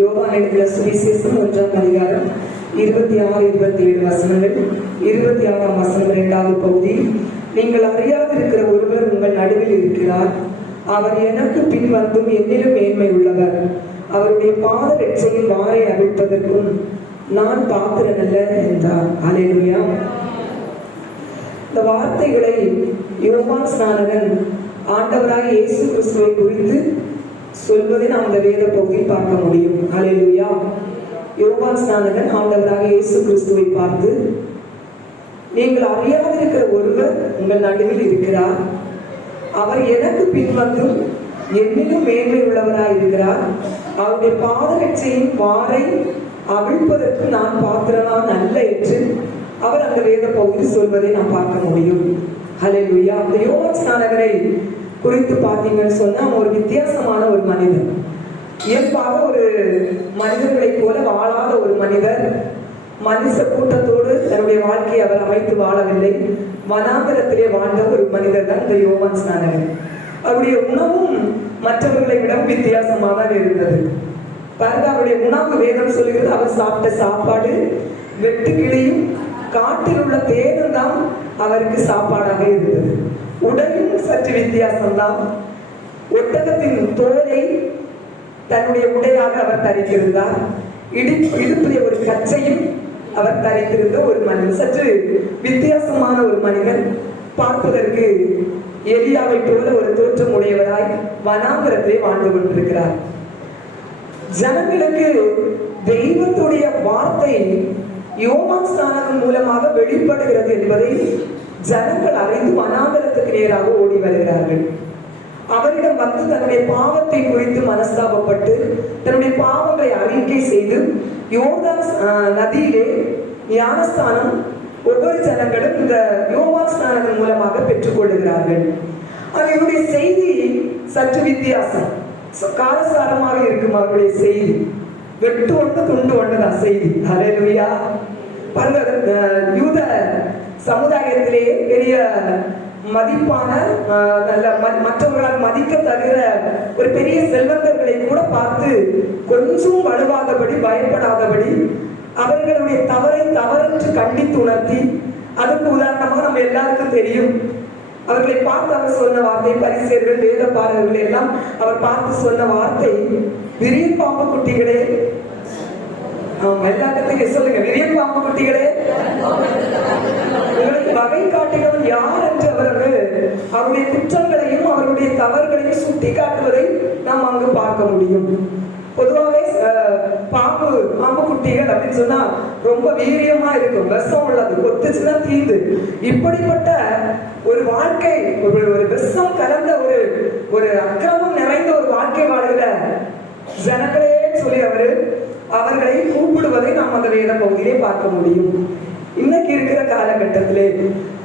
யோவான் எழுதின சுவிசேஷம் 1ஆம் அதிகாரம் 26, 27 வசனங்கள். 26ஆம் வசனம் 2வது பகுதி. நீங்கள் அறியாதிருக்கிற ஒருவர் உங்கள் நடுவில் இருக்கிறார். அவர் எனக்கு பின் வந்தும் என்னிலும் மேன்மை உள்ளவர். அவருடைய பாத ரட்சையில் வாரை அவிழ்ப்பதற்கும் நான் பாத்திரனல்ல என்றார். அல்லேலூயா. இந்த வார்த்தைகளை யோவான் ஸ்நானகன் ஆண்டவராய் இயேசு கிறிஸ்துவை குறித்து சொல்வதை நாம் இந்த வேத பகுதியில் பார்க்க முடியும். அல்லேலூயா. யோவான் ஸ்நானகன் ஆண்டவராக இயேசு கிறிஸ்துவை பார்த்து, நீங்கள் அறியாதிருக்கிற ஒருவர் உங்கள் நடுவில் இருக்கிறார். அவர் எனக்கு பின்வந்தும் என்னிலும் மேன்மை உள்ளவராய் இருக்கிறார். அவருடைய பாதரட்சையின் வாரை அவிழ்ப்பதற்கு நான் பாத்திரனான் அல்ல என்று அவர் அந்த வேத பகுதி சொல்வதை நாம் பார்க்க முடியும். அல்லேலூயா. அந்த யோவான் ஸ்நானகரை குறித்து பார்த்தீங்கன்னு சொன்னா ஒரு வித்தியாசமான ஒரு மனிதர். இயல்பாக ஒரு மனிதர்களை போல வாழாத ஒரு மனிதர். மனுஷ கூட்டத்தோடு தன்னுடைய வாழ்க்கையை அவர் அமைத்து வாழவில்லை. வனாந்தரத்திலே வாழ்ந்த ஒரு மனிதர் தான் இந்த யோவான் ஸ்நானகர். அவருடைய உணவும் மற்றவர்களை விட வித்தியாசமாக தான் இருந்தது. பாருங்க, அவருடைய உணவு வேதம் சொல்லுகிறது, அவர் சாப்பிட்ட சாப்பாடு வெட்டுக்கிளியும் காட்டில் உள்ள தேனும் தான் அவருக்கு சாப்பாடாக இருந்தது. உடையும் சற்று வித்தியாசம்தான். ஒட்டகத்தின் தோலை தன்னுடைய உடையாக அவர் தரித்திருந்தார். இடுப்பிலே ஒரு கச்சையும் அவர் தரித்திருந்த ஒரு மனிதன். சற்று வித்தியாசமான ஒரு மனிதன். பார்ப்பதற்கு எலியாவை போல ஒரு தோற்றம் உடையவராய் வனாந்தரத்திலே வாழ்ந்து கொண்டிருக்கிறார். ஜனங்களுக்கு தெய்வத்துடைய வார்த்தை யோவான் ஸ்நானகன் மூலமாக வெளிப்படுகிறது என்பதை ஜனங்கள் அறிந்து வனாந்தரத்துக்கு நேராக ஓடி வருகிறார்கள். அவரிடம் வந்து தன்னுடைய பாவத்தை குறித்து மனஸ்தாபப்பட்டு தன்னுடைய பாவங்களை அறிக்கை செய்து யோர்தான் நதியிலே ஞானஸ்தானம் ஒவ்வொரு ஜனங்களும் இந்த யோவான் ஸ்நானகன் மூலமாக பெற்றுக் கொள்ளுகிறார்கள். அவருடைய செய்தி சற்று வித்தியாசம், காரசாரமாக இருக்கும். அவருடைய செய்தி வெட்டு ஒன்று துண்டு ஒன்றுதான் செய்தி. அல்லேலூயா. பாருங்க, யூத சமுதாயத்திலே பெரிய மதிப்பான நல்ல மற்றவர்களால் மதிக்க தகுந்த ஒரு பெரிய செல்வந்தர்களை கூட பார்த்து கொஞ்சம் வலுவாதபடி பயப்படாதபடி அவர்களுடைய தவறை தவறென்று கண்டித்து உணர்த்தி, அதுக்கு உதாரணமாக நம்ம எல்லாருக்கும் தெரியும், அவர்களை பார்த்து அவர் சொன்ன வார்த்தை, பரிசேயர்கள் வேத பாரகர்கள் எல்லாம் அவர் பார்த்து சொன்ன வார்த்தை, விரியன் பாம்பு குட்டிகளே, எல்லாத்துக்கும் சொல்லுங்க, விரியன் பாம்பு குட்டிகளே, உங்களுக்கு வகை காட்டினவன் யார் என்று அவர்கள் அவருடைய குற்றங்களையும் அவருடைய தவறுகளையும் சுட்டி காட்டுவதை நாம் அங்கு பார்க்க முடியும். பொதுவாகவே பாம்பு குட்டிகள் அப்படின்னு சொன்னா ரொம்ப வீரியமா இருக்கும், விஷம் உள்ளது, கொத்துச்சுன்னா தீந்து. இப்படிப்பட்ட ஒரு வாழ்க்கை, ஒரு விஷம் கலந்த ஒரு அக்கிரமம் நிறைந்த ஒரு வாழ்க்கை வாழ்கிற ஜனங்களே சொல்லி அவர்களை கூப்பிடுவதை நாம் அந்த வேத பகுதியிலே பார்க்க முடியும். இன்னைக்கு இருக்கிற காலகட்டத்திலே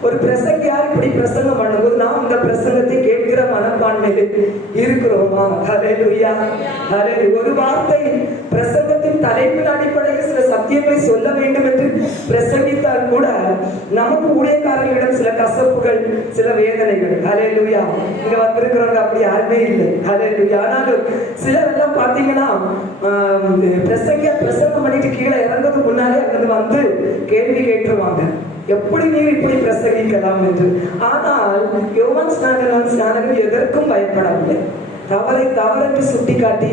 ஒரு பிரசங்கியார் இப்படி பிரசங்கம் பண்ணும்போது நாம் இந்த பிரசங்கத்தை கேட்கிற மனப்பான்மையில் இருக்கிறோமா? ஹல்லேலூயா. ஒரு வார்த்தை பிரசங்கத்தின் தலைப்பின் அடிப்படையில் சில சத்தியங்களை சொல்ல வேண்டும் என்று பிரசங்கித்தால் கூட நமக்கு ஊழியக்காரர்களிடம் சில கசப்புகள், சில வேதனைகள். ஹல்லேலூயா. இங்க வந்திருக்கிறவங்க அப்படி யாருமே இல்லை. ஹல்லேலூயா. ஆனாலும் சிலர் எல்லாம் பாத்தீங்கன்னா பிரசங்கம் பண்ணிட்டு கீழே இறந்ததுக்கு முன்னாலே அங்க வந்து கேள்வி கேட்டுருவாங்க, எப்படி நீர் இப்படி பிரசங்கிக்கலாம் என்று. ஆனால் யோவான் ஸ்நானகன் எதற்கும் பயப்படவில்லை. தவறை தவறென்று சுட்டி காட்டி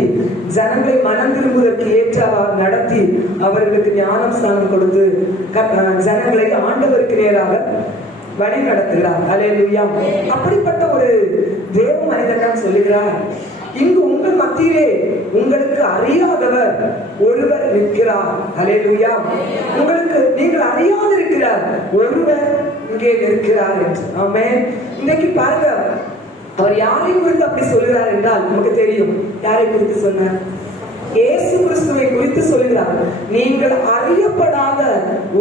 ஜனங்களை மனம் திரும்புவதற்கு ஏற்றவாறு நடத்தி அவர்களுக்கு ஞானம் ஸ்நானம் கொடுத்து ஜனங்களை ஆண்டவருக்கு நேராக வழி நடத்துகிறார். அல்லேலூயா. அப்படிப்பட்ட ஒரு தேவ மனிதன் தான் சொல்லுகிறார், இங்கு உங்கள் மத்தியிலே உங்களுக்கு அறியாதவர் ஒருவர் நிற்கிறார். அல்லேலூயா. உங்களுக்கு நீங்கள் அறியாதிருக்கிறார் ஒருவர் இங்கே நிற்கிறார் என்று. ஆமென். இன்னைக்கு பாருங்க, அவர் யாரை குறித்து அப்படி சொல்லுகிறார் என்றால் நமக்கு தெரியும். யாரை குறித்து சொன்னார்? இயேசு கிறிஸ்துவை குறித்து சொல்லுகிறார். நீங்கள் அறியப்படாத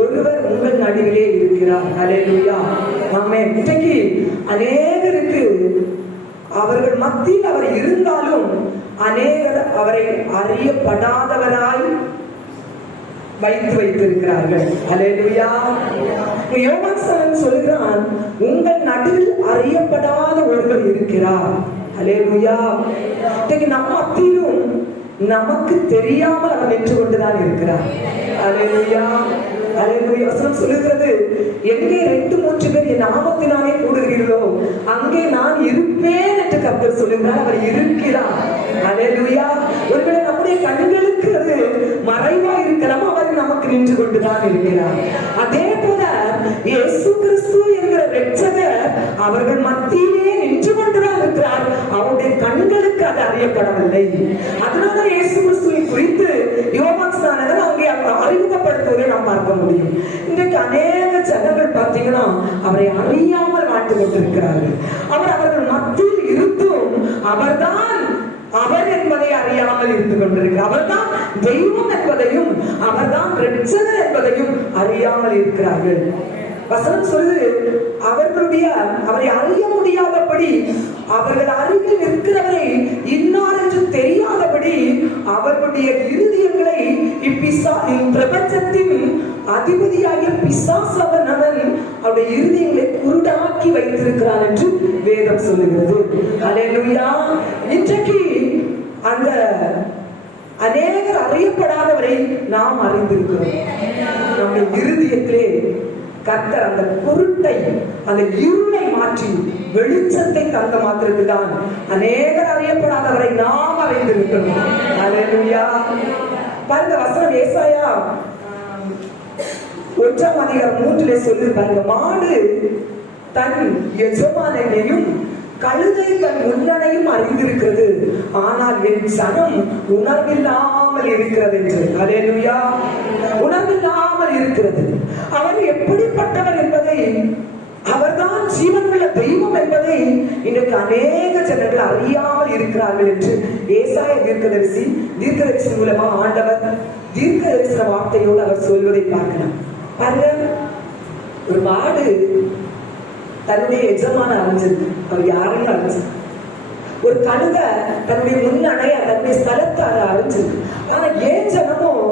ஒருவர் உங்கள் நடுவிலே இருக்கிறார். அல்லேலூயா. ஆமென். இன்னைக்கு அநேகருக்கு அவர்கள் மத்தியில் அவர் இருந்தாலும் அநேகர் அவரை அறியப்படாதவராய் வைத்திருக்கிறார்கள். அல்லேலூயா. யோவான் ஸ்நானகன் சொல்கிறான், உங்கள் நடுவில் அறியப்படாத ஒருவர் இருக்கிறார். அல்லேலூயா. இன்னைக்கு நம்ம மத்தியிலும் நமக்கு தெரியாமல் அவர் நின்று கொண்டுதான் இருக்கிறார். அல்லேலூயா, அல்லேலூயா. வசனம் சொல்லுகிறது, எங்கே 2-3 பேர் என் நாமத்தினாலே கூடுகிறீர்களோ அங்கே நான் இருப்பேன் என்று கர்த்தர் சொல்லுகிறார். அவர் இருக்கிறார். அல்லேலூயா. ஒருவேளை நம்முடைய கண்களுக்கு அது மறைவா இருக்கலாம், அவர் நமக்கு நின்று கொண்டுதான் இருக்கிறார். அதே போல இயேசு கிறிஸ்து என்கிற இரட்சகர் அவர்கள் மத்தியிலே நின்று கொண்டுதான் இருக்கிறார். அவருடைய கண்களுக்கு அது அறியப்படவில்லை. அதனால இயேசு கிறிஸ்துவை குறித்து யோவான் ஸ்நானகன் அங்கே அறிமுகப்படுத்துவதை நாம் பார்க்க முடியும். இன்றைக்கு அநேக ஜனங்கள் பார்த்தீங்கன்னா அவரை அறியாமல் வாழ்ந்து கொண்டிருக்கிறார்கள். அவர்கள் மத்தியில் இருந்தும் அவர்தான் அவர் என்பதை அறியாமல் இருந்து கொண்டிருக்கிறார். அவர்தான் தெய்வம் என்பதையும் அவர்தான் இரட்சகர் என்பதையும் அறியாமல் இருக்கிறார்கள். வசனம் சொல்லுது, அவரை அறிய முடியாதபடி, அவர்கள் அருகில் நிற்கிறவரை இன்னார் என்று தெரியாதபடி அவர்களுடைய இருதயங்களை பிரபஞ்சத்தின் அதிபதியாகிய பிசாசவன் அவருடைய இருதயங்களை குருடாக்கி வைத்திருக்கிறார் என்று வேதம் சொல்லுகிறது. அல்லேலூயா. இன்றைக்கு அந்த அநேகர் அறியப்படாதவரை நாம் அறிந்திருக்கிறோம். நம்முடைய இருதயத்திலே கர்த்தர் அந்த குருட்டை, அந்த இருளை மாற்றி வெளிச்சத்தை தந்த மாத்திரத்துதான் அநேகர் அறியப்படாதவரை நாம் அறிந்திருக்கிறோம். அல்லேலூயா. பாருங்க, வசனம் ஏசாயா 1:3 சொல்லி பாருங்க, மாடு தன் எஜமானையும் கழுதை தன் முன்னணையும் அறிந்திருக்கிறது, ஆனால் என் சனம் உணர்வில்லாமல் இருக்கிறது என்று. அல்லேலூயா. உணர்வில்லாமல் இருக்கிறது. அவர் எப்படிப்பட்டவர் என்பதை, அவர்தான் ஜீவனுள்ள தெய்வம் என்பதை இன்றைக்கு அநேக ஜனங்கள் அறியாமல் இருக்கிறார்கள் என்று ஏசாயா தீர்க்கதரிசி மூலமா ஆண்டவர் தீர்க்கதரிசன வார்த்தையோடு அவர் சொல்வதை பார்க்கலாம். பாருங்க, ஒரு மாடு தன்னுடைய எஜமான அறிஞ்சிருக்கு, அவர் யாரையும் அறிஞ்சிருக்கு. ஒரு கழுதை தன்னுடைய முன்னணைய, தன்னுடைய ஸ்தலத்தை அறிஞ்சிருக்கு. ஆனா ஏன் ஜனமும்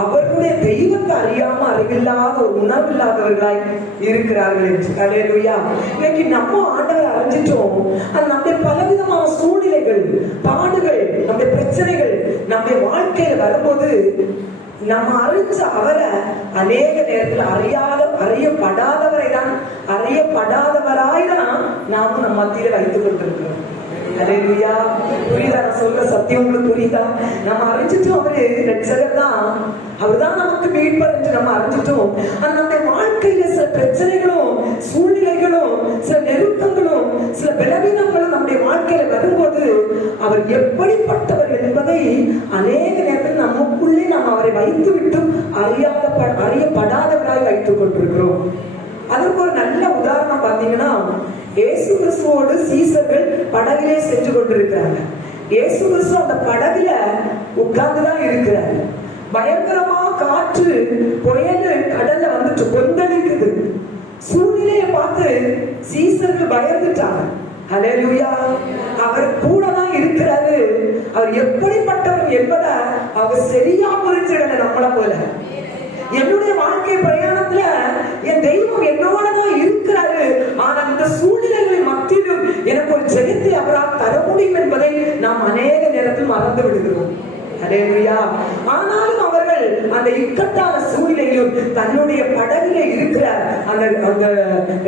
அவர்களுடைய தெய்வத்தை அறியாம, அறிவில்லாத, ஒரு உணர்வில்லாதவர்களாய் இருக்கிறார்கள் என்று. அல்லேலூயா. இன்னைக்கு நம்ம ஆண்டவர் அறிஞ்சிட்டோம். அது நம்முடைய பலவிதமான சூழ்நிலைகள், பாடுகள், நம்முடைய பிரச்சனைகள் நம்முடைய வாழ்க்கையில வரும்போது நம்ம அறிஞ்ச அவரை அநேக நேரத்தில் அறியப்படாதவராய் தான் நாமும் நம்ம மத்தியில வைத்துக் கொண்டிருக்கிறோம். அல்லேலூயா. புரியுதா நான் சொல்ற சத்தியம் உங்களுக்கு? புரியுதா? நம்ம அறிஞ்சிட்டோம் அவரு இரட்சகர் தான், அவர்தான் நமக்கு மீட்பர் என்று நம்ம அறிஞ்சிட்டோம். ஆனா நம்முடைய வாழ்க்கையில சில பிரச்சனைகளும், சூழ்நிலைகளும், சில நெருக்கங்களும், சில பலவீனங்களும் நம்முடைய வாழ்க்கையில வரும்போது அவர் எப்படிப்பட்டவர் என்பதை அநேக நேரத்தில் நமக்குள்ளே நாம் அவரை வைத்து விட்டு அறியப்படாதவராய் வைத்துக் கொண்டிருக்கிறோம். அதற்கு ஒரு நல்ல உதாரணம் பார்த்தீங்கன்னா, இயேசு கிறிஸ்துவோடு சீசர்கள் படகிலே சென்று கொண்டிருக்கிறாங்க. இயேசு கிறிஸ்து அந்த படகுல உட்கார்ந்துதான் இருக்கிறார். பயங்கரமா காற்று, புயல் கடல்ல வந்துட்டு கொந்தளிக்குது. சூழ்நிலையை பார்த்து சீசர்கள் பயந்துட்டாங்க. அல்லேலூயா. அவர் கூட தான் இருக்கிறாரு. அவர் எப்படிப்பட்டவர் என்பதை அவர் சரியா புரிஞ்சுக்கல. நம்மள போல என்னுடைய வாழ்க்கை பிரயாணத்துல என் தெய்வம் என்னோடதான் இருக்கிறாரு. ஆனா இந்த சூழ்நிலைகளின் மத்தியிலும் எனக்கு ஒரு ஜெயத்தை அவரால் தர முடியும் என்பதை நாம் அநேக நேரத்தில் மறந்து விடுகிறோம். அல்லேலூயா. ஆனாலும் அவர்கள் அந்த இக்கட்டான சூழ்நிலையிலும் தன்னுடைய படகிலே இருக்கிற அந்த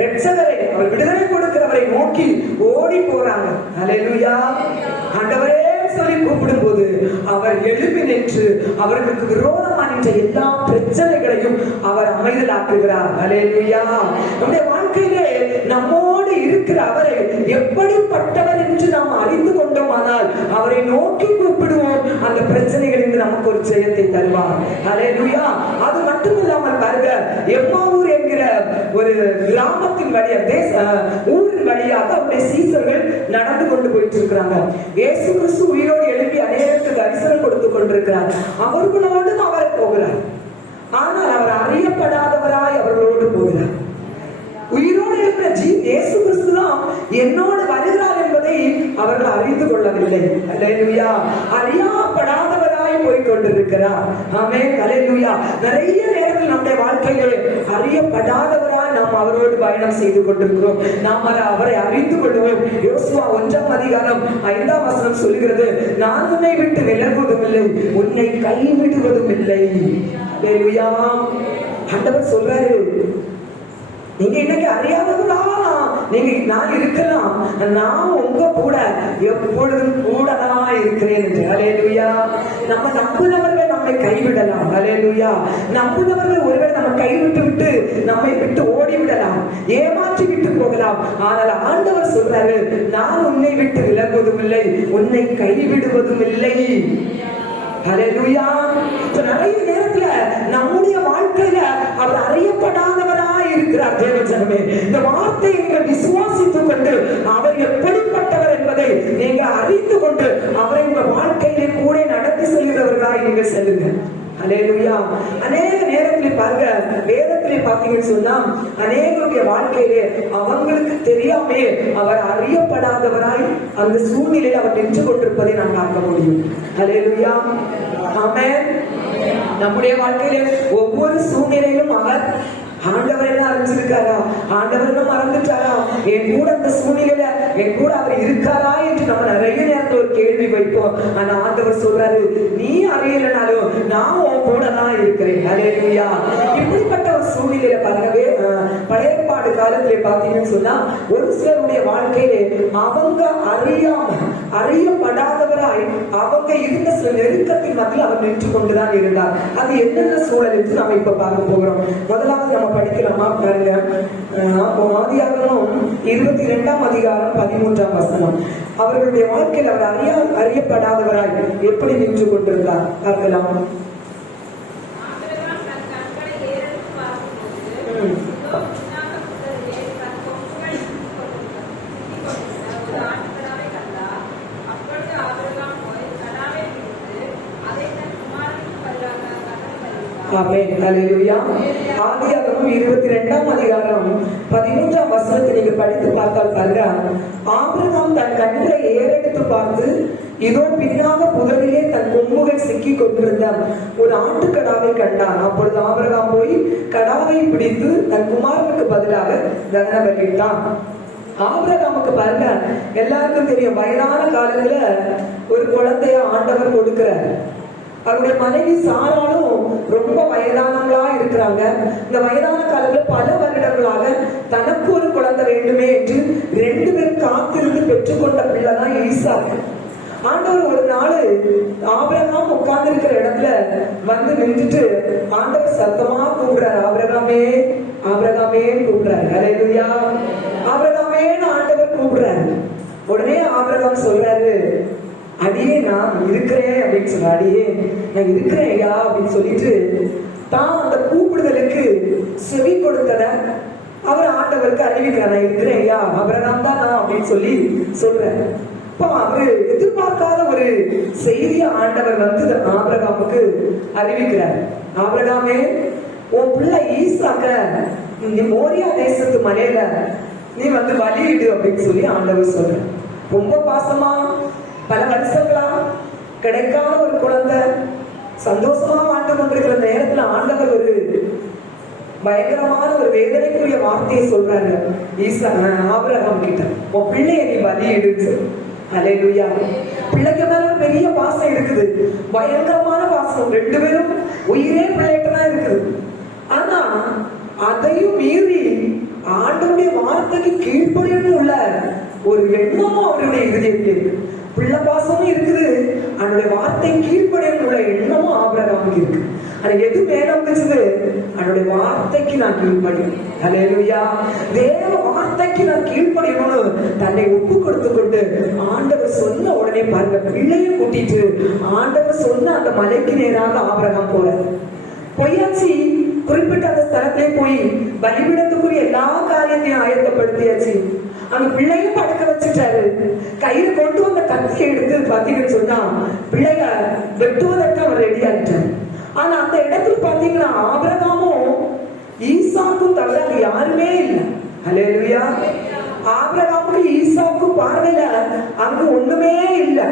இரட்சகரை, அவர் விடுதலை கொடுக்கிறவரை நோக்கி ஓடி போறாங்க. அல்லேலூயா. ஆண்டவரே சொல்லி கூப்பிடும் போது அவர் எழுப்பி நின்று அவர்களுக்கு விரோதமான எல்லா பிரச்சனைகளையும் அவர் அமைதலாக்குகிறார். அல்லேலூயா. நம்முடைய வாழ்க்கையிலே நம்மோடு இருக்கிற அவரை எப்படிப்பட்டவர் என்று நாம் அறிந்து கொண்டோமானால் அவரை நோக்கி கூப்பிடுவோம். அந்த பிரச்சனைகளிலிருந்து நமக்கு ஒரு ஜெயத்தை தருவார். அல்லேலூயா. அது மட்டுமில்லாமல் பாருங்க, எம்மாவூர் என்கிற ஒரு கிராமத்தின் வழியாக, ஊரின் வழியாக அவருடைய சீசர்கள் நடந்து கொண்டு போயிட்டு இருக்கிறாங்க. இயேசு கிறிஸ்து உயிரோடு எழுப்பி அநேகருக்கு தரிசனம் கொடுத்து கொண்டிருக்கிறார். அவர்களோடும் அவர் போகிறார். ஆனால் அவர் அறியப்படாதவராய் அவர்களோடு போகிறார். உயிரோடு இருக்கிற இயேசு கிறிஸ்து தான் என்னோடு வருகிறார் என்பதை அவர்கள் அறிந்து கொள்ளவில்லை. அல்லேலூயா. அறியப்படாதவராய் போய் கொண்டிருக்கிறார். ஆமென். அல்லேலூயா. நிறைய நேரத்தில் நம்முடைய வாழ்க்கையிலே அறியப்படாதவராய் நாம் அவரோடு பயணம் செய்து கொண்டிருக்கிறோம். நாம் அவரை அறிந்து கொள்வோம். யோசுவா 1:5 சொல்லுகிறது, நான் உன்னை விட்டு விலகுவதும் இல்லை, உன்னை கைவிடுவதும் இல்லை. ஆண்டவர் சொல்றாரு, நீங்க இன்னைக்கு அறியாதவர்களா நீங்க நான் இருக்கலாம், நான் உங்க கூட எப்பொழுதும் கூடதான் இருக்கிறேன் என்று. ஹல்லேலூயா. நம்ம நம்புனவர்கள் நம்மை கைவிடலாம். ஹல்லேலூயா. நம்புனவர்கள் ஒருவேளை நம்ம கைவிட்டு விட்டு நம்மை விட்டு ஓடி விடலாம், ஏமாற்றி விட்டு போகலாம். ஆனால் ஆண்டவர் சொல்றாரு, நான் உன்னை விட்டு விலகுவதும் இல்லை, உன்னை கைவிடுவதும் இல்லை. ஹல்லேலூயா. நிறைய நேரத்துல நம்முடைய வாழ்க்கையில அவர் அறியப்படாதவராய் இருக்கிறார். தேவ ஜனமே, இந்த வார்த்தையை நீங்கள் விசுவாசித்துக் கொண்டு அவர் எப்படிப்பட்டவர் என்பதை நீங்க அறிந்து கொண்டு அவரை உங்கள் வாழ்க்கையிலே கூட நடத்தி செல்கிறவர்களாய் நீங்கள் செல்லுங்க. ஹல்லேலூயா. அநேக நேரத்தில் பாருங்க, வேதத்திலே பார்த்தீங்கன்னு சொன்னா அநேகருடைய வாழ்க்கையிலே அவங்களுக்கு தெரியாமே அவர் அறியப்படாதவராய் அந்த சூழ்நிலையில் அவர் நின்று கொண்டிருப்பதை நாம் பார்க்க முடியும். ஹல்லேலூயா. ஆமென். நம்முடைய வாழ்க்கையில ஒவ்வொரு சூழ்நிலையிலும் அவர் ஆண்டவரை அறிஞ்சிருக்காரா, ஆண்டவரை மறந்துட்டாரா, என் கூட அந்த சூழ்நிலையில என் கூட அவர் இருக்காரா என்று நம்ம நிறைய நேரத்தில் ஒரு கேள்வி வைப்போம். ஆனா ஆண்டவர் சொல்றாரு, நீ அறியலனாலும் நான் உன் கூட தான் இருக்கிறேன். ஹல்லேலூயா. இப்படிப்பட்ட ஒரு சூழ்நிலையில பாருங்கவே பழைய ஏற்பாடு காலத்திலே பார்த்தீங்கன்னு சொன்னா ஒரு சிலருடைய வாழ்க்கையிலே அவங்க அறியப்படாதவராய் அவங்க இருந்த சில நெருக்கத்தின் மத்தியில் அவர் நின்று கொண்டுதான் இருந்தார். அது என்னென்ன சூழல் என்று நம்ம இப்ப பார்க்க போகிறோம். முதலாவது நம்ம படிக்கலாமா பாருங்க. ஆதியாகமம் 22:13 அவர்களுடைய வாழ்க்கையில் அவர் அறியப்படாதவராய் எப்படி நின்று கொண்டிருந்தார் பார்க்கலாம். ஆதியாகமம் 22:13 நீங்க படித்து பார்த்தால் பாருங்க, ஆபிரகாம் தன் கண்களை ஏறெடுத்து பார்த்து இதோ பின்னாக புதரிலே தன் கொம்புகள் சிக்கி கொண்டிருந்த ஒரு ஆட்டுக்கடாவை கண்டான். அப்பொழுது ஆபிரகாம் போய் கடாவை பிடித்து தன் குமாரனுக்கு பதிலாக தகன பலியிட்டான். ஆபிரகாமுக்கு பாருங்க, எல்லாருக்கும் தெரியும், வயதான காலத்துல ஒரு குழந்தைய ஆண்டவர் கொடுக்கிறார். அவருடைய மனைவி சாராலும் ரொம்ப வயதானவங்களா இருக்கிறாங்க. இந்த வயதான காலத்துல பல வருடங்களாக தனக்கு ஒரு குழந்தை வேண்டுமே என்று 2 பேரும் காத்திருந்து பெற்றுக்கொண்ட பிள்ளைதான் ஈசாக்கு. ஆண்டவர் ஒரு நாள் ஆபிரகாம் உட்கார்ந்து இருக்கிற இடத்துல வந்து நின்றுட்டு ஆண்டவர் சத்தமா கூப்பிடுறாரு, ஆபிரகாமே ஆபிரகாமே கூப்பிடுறாரு. ஹல்லேலூயா. ஆபிரகாமேன்னு ஆண்டவர் கூப்பிடுறாரு. உடனே ஆபிரகாம் சொல்றாரு, அடியே நான் இருக்கிறேன் அப்படின்னு சொல்ற, அடியே நான் இருக்கிறேன் ஐயா அப்படின்னு சொல்லிட்டு தான் அந்த கூப்பிடுதலுக்கு செவி கொடுத்தத அவர் ஆண்டவருக்கு அறிவிக்கிறார். நான் இருக்கிறேன் ஐயா, ஆபிரகாம் தான் நான் அப்படின்னு சொல்லி சொல்றேன். இப்போ அவரு எதிர்பார்க்காத ஒரு செய்திய ஆண்டவர் வந்து ஆபிரகாமுக்கு அறிவிக்கிறார். ஆபிரகாமே, உன் பிள்ளை ஈசாக்க நீ மோரியா தேசத்து மலையில நீ வந்து பலியிடு அப்படின்னு சொல்லி ஆண்டவர் சொல்ற. ரொம்ப பாசமா பல வருஷங்களா கிடைக்காத ஒரு குழந்தை சந்தோஷமா வாழ்ந்து கொண்டிருக்கிற நேரத்துல ஆண்டவர் ஒரு பயங்கரமான ஒரு வேதனைக்குரிய வார்த்தையை சொல்றாரு ஆபிரகாம் கிட்ட, உன் பிள்ளைய நீ பலியிடு. ஹல்லேலூயா. பிள்ளைக்கு மேல ஒரு பெரிய பாசம் இருக்குது, பயங்கரமான பாசம். 2 பேரும் உயிரே பிள்ளைகிட்டதான் இருக்குது. ஆனா அதையும் மீறி ஆண்டவருடைய வார்த்தைக்கு கீழ்ப்படின்னு உள்ள ஒரு எண்ணமும் அவருடைய இதயத்தில் இருக்கு. பிள்ளை பாசமும் இருக்குது, அவனுடைய வார்த்தை கீழ்ப்படின்னு உள்ள எண்ணமும் ஆபிரகாமுக்கு இருக்கு. ஆனா எது மேலோங்குச்சு? அவனுடைய வார்த்தைக்கு நான் கீழ்ப்படியும். ஹல்லேலூயா. தேவ வார்த்தைக்கு நான் கீழ்ப்படியணும்னு தன்னை ஒப்பு கொடுத்து கொண்டு ஆண்டவர் சொன்ன உடனே பாருங்க, பிள்ளையை கூட்டிட்டு ஆண்டவர் சொன்ன அந்த மலைக்கு நேராக ஆபிரகாம் போறார். பொய்யாச்சு, குறிப்பிட்ட அந்த ஸ்தலத்திலே போய் பலிபீடத்துக்குரிய எல்லா காரியத்தையும் ஆயத்தப்படுத்தியாச்சு. அந்த பிள்ளையும் படுக்க வச்சுட்டாரு. கையில கொண்டு வந்த கத்தியை எடுத்து பாத்தீங்கன்னு சொன்னா பிள்ளைய வெட்டுவதற்கு அவர் ரெடி ஆயிட்டார். ஆனா அந்த இடத்துல பாத்தீங்கன்னா ஆபிரகாமும் ஈசாக்கும் தவிர அங்க யாருமே இல்லை. ஹல்லேலூயா. ஆபிரகாமுக்கு ஈசாக்கும் பார்வையில அங்க ஒண்ணுமே இல்லை.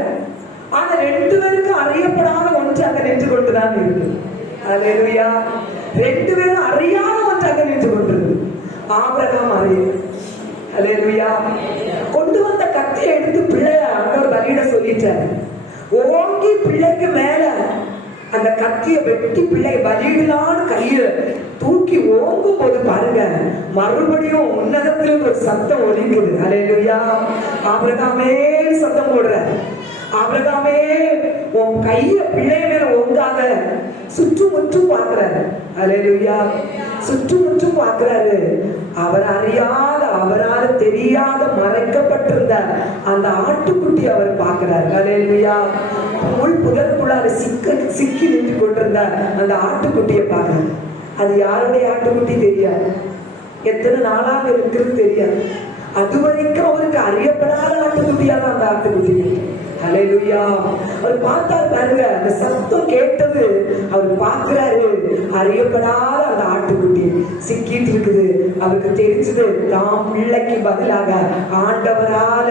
ஆனா 2 பேருக்கு அறியப்படாத ஒன்று அங்க நின்று கொண்டுதான் இருக்கு. அல்லேலூயா. ரெண்டு பேரும் அறியாத ஒன்றாக நின்று கொண்டிருந்தது. ஆபிரகாம் அறிய, அல்லேலூயா, கொண்டு வந்த கத்தியை எடுத்து பிள்ளைய ஆண்டவர் பலியிட சொல்லிட்டாரு. ஓங்கி பிள்ளைக்கு மேல அந்த கத்தியை வெட்டி பிள்ளை பலியிடலான்னு கையில தூக்கி ஓங்கும் போது பாருங்க, மறுபடியும் உன்னதத்துல ஒரு சத்தம் ஒலிக்குது. அல்லேலூயா. ஆபிரகாமே சத்தம் போடுற, ஆபிரகாமே உன் கைய பிள்ளை மேல ஓங்காத. சுற்றுமுற்றும் பார்க்கிறாரு. அல்லேலூயா. சுற்றுமுற்றும் பார்க்கிறாரு. அவர் அறியாத, அவரால் தெரியாத, மறைக்கப்பட்டிருந்த அந்த ஆட்டுக்குட்டி அவர் பார்க்கிறார். அல்லேலூயா. புதற்குள்ளார சிக்கி நின்று கொண்டிருந்த அந்த ஆட்டுக்குட்டியை பார்க்கிறார். அது யாருடைய ஆட்டுக்குட்டி தெரியாது, எத்தனை நாளாக இருக்கிறது தெரியாது. அதுவரைக்கும் அவருக்கு அறியப்படாத ஆட்டுக்குட்டியாக அந்த ஆட்டுக்குட்டி. அல்லேலூயா. அவர் பார்த்தார் பாருங்க, அந்த சத்தம் கேட்டது அவர் பார்க்கிறாரு. அறியப்படாத அந்த ஆட்டுக்குட்டி சிக்கிட்டு இருக்குது. அவருக்கு தெரிஞ்சது தாம் பிள்ளைக்கு பதிலாக ஆண்டவரால,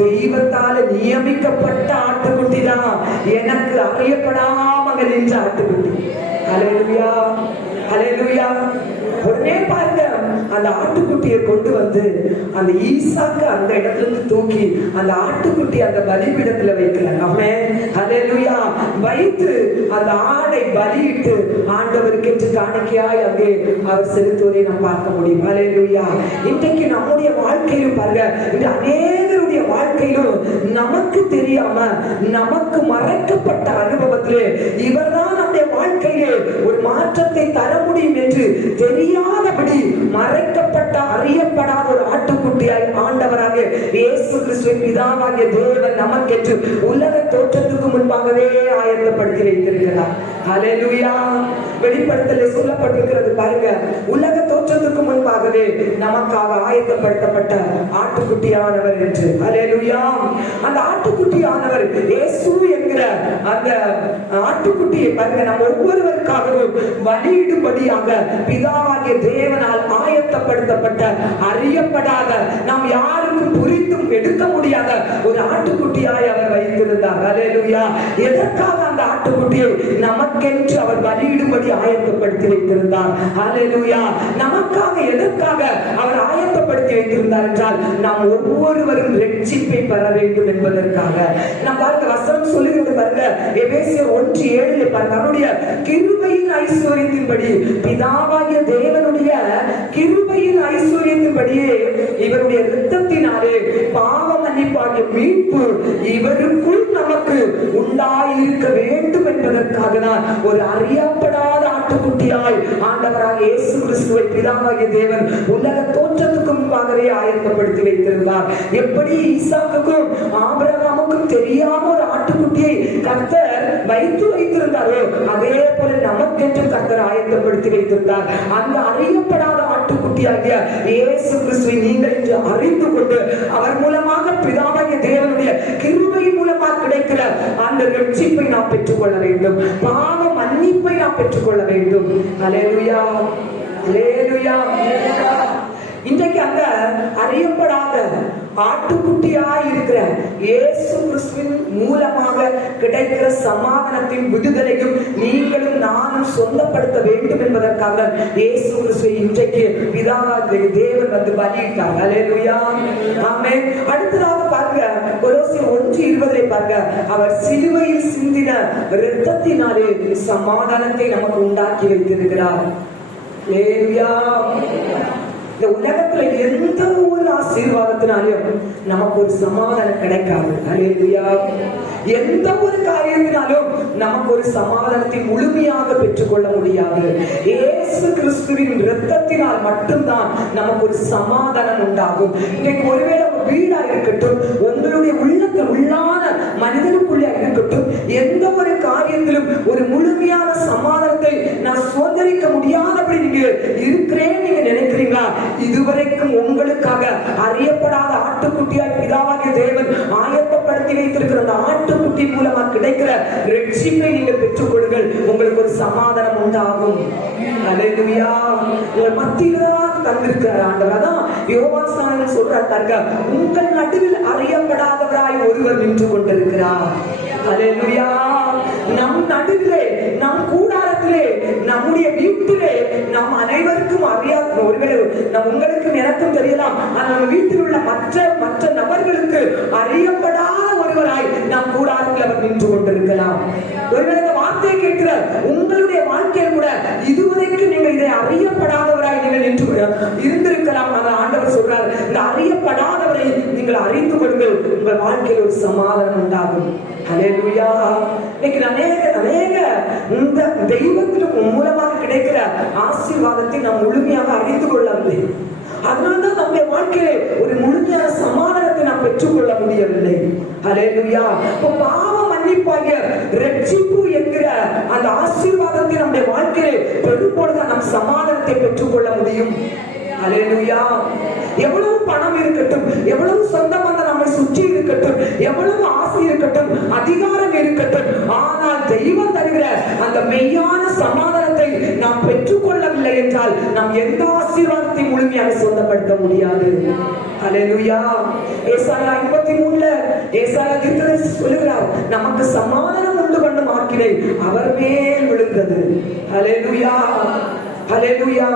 தெய்வத்தால நியமிக்கப்பட்ட ஆட்டுக்குட்டி தான் எனக்கு அறியப்படாம நின்ற ஆட்டுக்குட்டி. அல்லேலூயா. அல்லேலூயா. உடனே பாருங்க, அந்த ஆட்டுக்குட்டியை கொண்டு வந்து அந்த ஈசாக்கு அந்த இடத்துல இருந்து தூக்கி அந்த ஆட்டுக்குட்டி அந்த பலிபீடத்துல வைக்கிறாங்க. ஆமென். அல்லேலூயா. வைத்து அந்த ஆடை பலியிட்டு ஆண்டவருக்கு என்று காணிக்கையாய் அங்கே அவர் செலுத்துவதை நாம் பார்க்க முடியும். அல்லேலூயா. இன்றைக்கு நம்முடைய வாழ்க்கையிலும் பாருங்க, இந்த அநேகருடைய வாழ்க்கையிலும் நமக்கு தெரியாம, நமக்கு மறைக்கப்பட்ட அனுபவத்திலே இவர்தான் நம்முடைய வாழ்க்கையிலே ஒரு மாற்றத்தை தர முடியும் என்று தெரியாதபடி மறைக்கப்பட்ட, அறியப்படாத ஒரு ஆட்டுக்குட்டியாய் ஆண்டவராக இயேசு கிறிஸ்துவின் பிதாவாகிய தேவன் நமக்கென்று உலக தோற்றத்துக்கு முன்பாகவே ஆயத்தப்படுத்தி வைத்திருக்கிறார். அல்லேலூயா. வெளிப்படுத்தலே சொல்லப்பட்டிருக்கிறது பாருங்க, உலக தோற்றத்துக்கு முன்பாகவே நமக்காக ஆயத்தப்படுத்தப்பட்ட ஆட்டுக்குட்டியானவர் என்று. அல்லேலூயா. அந்த ஆட்டுக்குட்டியானவர் இயேசு என்கிற அந்த ஆட்டுக்குட்டியை பாருங்க, நம்ம ஒவ்வொருவருக்காகவும் பலியிடும்படியாக பிதாவாகிய தேவனால் ஆயத்தப்படுத்தப்பட்ட, அறியப்படாத, நாம் யாருக்கும் புரிந்தும் எடுக்க முடியாத ஒரு ஆட்டுக்குட்டியாய் அவர் வைத்திருந்தார். அல்லேலூயா. எதற்காக அந்த ஆட்டுக்குட்டியை நமக்கென்று அவர் பலியிடும்படி ஆயத்தப்படுத்தி வைத்திருந்தார். அல்லேலூயா. நமக்காக எதற்காக அவர் ஆயத்தப்படுத்தி வைத்திருந்தார் என்றால், நாம் ஒவ்வொருவரும் ரட்சிப்பை பெற வேண்டும் என்பதற்காக. நாம் பாருங்க, வசனம் சொல்லுகிறது பாருங்க, எபேசியர் 1:7 பாருங்க, அவருடைய கிருபையின் ஐஸ்வரியத்தின்படி, பிதாவாகிய தேவனுடைய கிருபையின் ஐஸ்வரியத்தின்படியே இவருடைய இரத்தத்தினாலே பாவ மன்னிப்பாகிய மீட்பு இவருக்குள் நமக்கு உண்டாயிருக்க வேண்டும் என்பதற்காக தான் ஒரு அறியப்படாத ஆட்டுக்குட்டியாய் ஆண்டவராக இயேசு கிறிஸ்துவை பிதாவாகிய தேவன் உலக தோற்றத்துக்கு முன்பாகவே ஆயத்தப்படுத்தி வைத்திருந்தார். எப்படி ஈசாக்குக்கும் ஆபிரகாமுக்கும் தெரியாம ஒரு ஆட்டுக்குட்டியை கர்த்தர் வைத்து வைத்திருந்தாரோ, அதே போல நமக்கென்று கர்த்தர் ஆயத்தப்படுத்தி வைத்திருந்தார். அந்த அறியப்படாத ஆட்டுக்குட்டியாகிய இயேசு கிறிஸ்துவை நீங்கள் இன்று அறிந்து கொண்டு அவர் மூலமாக பிதாவாகிய தேவனுடைய கிருபை மூலமாக கிடைக்கிற அந்த ரட்சிப்பை நாம் பெற்றுக்கொள்ள வேண்டும். பாவ மன்னிப்பை நாம் பெற்றுக்கொள்ள வேண்டும். அல்லேலூயா. அல்லேலூயா. இன்றைக்கு அந்த அறியப்படாத ஆட்டுக்குட்டியாய் இருக்கிற இயேசு கிறிஸ்துவின் மூலமாக கிடைக்கிற சமாதானத்தின் விடுதலையும் நீங்களும் நானும் சொந்தப்படுத்த வேண்டும் என்பதற்காக இயேசு கிறிஸ்துவை இன்றைக்கு பிதாவாகிய தேவன் வந்து பலியிட்டார். அல்லேலூயா. ஆமென். அடுத்ததாக பாருங்க, கொலோசியர் 1:20 பாருங்க, அவர் சிலுவையில் சிந்தின இரத்தத்தினாலே சமாதானத்தை நமக்கு உண்டாக்கி வைத்திருக்கிறார். அல்லேலூயா. இந்த உலகத்துல எந்த ஒரு ஆசீர்வாதத்தினாலும் நமக்கு ஒரு சமாதானம் கிடைக்காது. அல்லேலூயா. எந்த ஒரு காரியத்தினாலும் நமக்கு ஒரு சமாதானத்தை முழுமையாக பெற்றுக்கொள்ள முடியாது. இயேசு கிறிஸ்துவின் இரத்தத்தினால் மட்டும்தான் நமக்கு ஒரு சமாதானம் உண்டாகும். இன்னைக்கு ஒருவேளை வீடா இருக்கட்டும், உங்களுடைய உள்ளத்தில் உள்ளான மனிதனுக்குள்ளே இருக்கட்டும், எந்த ஒரு காரியத்திலும் ஒரு முழுமையான சமாதானத்தை நான் சுதந்திரிக்க முடியாதபடி நீங்க இருக்கிறேன் நீங்க நினைக்கிறீங்களா? இதுவரைக்கும் உங்களுக்காக அறியப்படாத ஆட்டுக்குட்டியாய் பிதாவாகிய தேவன் ஆயத்தப்படுத்தி வைத்திருக்கிற அந்த ஆட்டுக்குட்டி மூலமா கிடைக்கிற ரட்சிப்பை நீங்க பெற்றுக் கொள்ளுங்கள். உங்களுக்கு ஒரு சமாதானம் உண்டாகும். அல்லேலூயா. மத்தியில்தான் தந்திருக்கிறார் ஆண்டவர். அதான் யோவான் ஸ்நானகன் சொல்றாங்க, உங்கள் நடுவில் அறியப்படாதவராய் ஒருவர் நின்று கொண்டிருக்கிறார். அல்லேலூயா. நம் நடுவிலே, நம் கூடாரத்திலே, நம்முடைய வீட்டிலே நம் அனைவருக்கும் அறியாத ஒருவேளை உங்களுக்கு எனக்கும் தெரியலாம், நம்ம வீட்டில் உள்ள மற்ற நபர்களுக்கு அறியப்படாத ஒருவராய் நம் கூடாரத்தில் அவர் நின்று கொண்டிருக்கலாம். ஒருவேளை இந்த வார்த்தையை கேட்கிற உங்களுடைய வாழ்க்கையில் கூட இதுவரைக்கும் நீங்கள் இதை அறியப்படாதவராய் நீங்கள் நின்று இருந்திருக்கலாம். ஆண்டவர் சொல்றார், இந்த அறியப்படாதவரை நீங்கள் அறிந்து கொள்ளுங்கள், உங்கள் வாழ்க்கையில் ஒரு சமாதானம் உண்டாகும். ஹல்லேலூயா. இன்னைக்கு அநேக இந்த தெய்வத்தின் மூலமாக கிடைக்கிற ஆசீர்வாதத்தை நாம் முழுமையாக அறிந்து கொள்ளவில்லை. அதனால்தான் நம்முடைய வாழ்க்கையிலே ஒரு முழுமையான சமாதானத்தை நாம் பெற்றுக்கொள்ள முடியவில்லை. ஹல்லேலூயா. பாவ மன்னிப்பாகிய ரட்சிப்பு என்கிற அந்த ஆசீர்வாதத்தை நம்முடைய வாழ்க்கையிலே பெறும்போதுதான் நம் சமாதானத்தை பெற்றுக்கொள்ள முடியும். ஹல்லேலூயா. எவ்வளவு பணம் இருக்கட்டும், எவ்வளவு சொந்த பந்தம் நம்மை சுற்றி இருக்கட்டும், எவ்வளவு ஆசை இருக்கட்டும், அதிகாரம் இருக்கட்டும், ஆனால் தெய்வம் தருகிற அந்த மெய்யான சமாதானத்தை நாம் பெற்றுக்கொள்ளவில்லை என்றால் நாம் எந்த ஆசீர்வாதத்தை முழுமையாக சொந்தப்படுத்த முடியாது. ஹல்லேலூயா. ஏசாயா 53ல ஏசாயா தீர்க்கதரிசி சொல்லுகிறார், நமக்கு சமாதானம் உண்டு பண்ணும் ஆக்கினை அவர் மேல் விழுந்தது. ஹல்லேலூயா. ஹல்லேலூயா.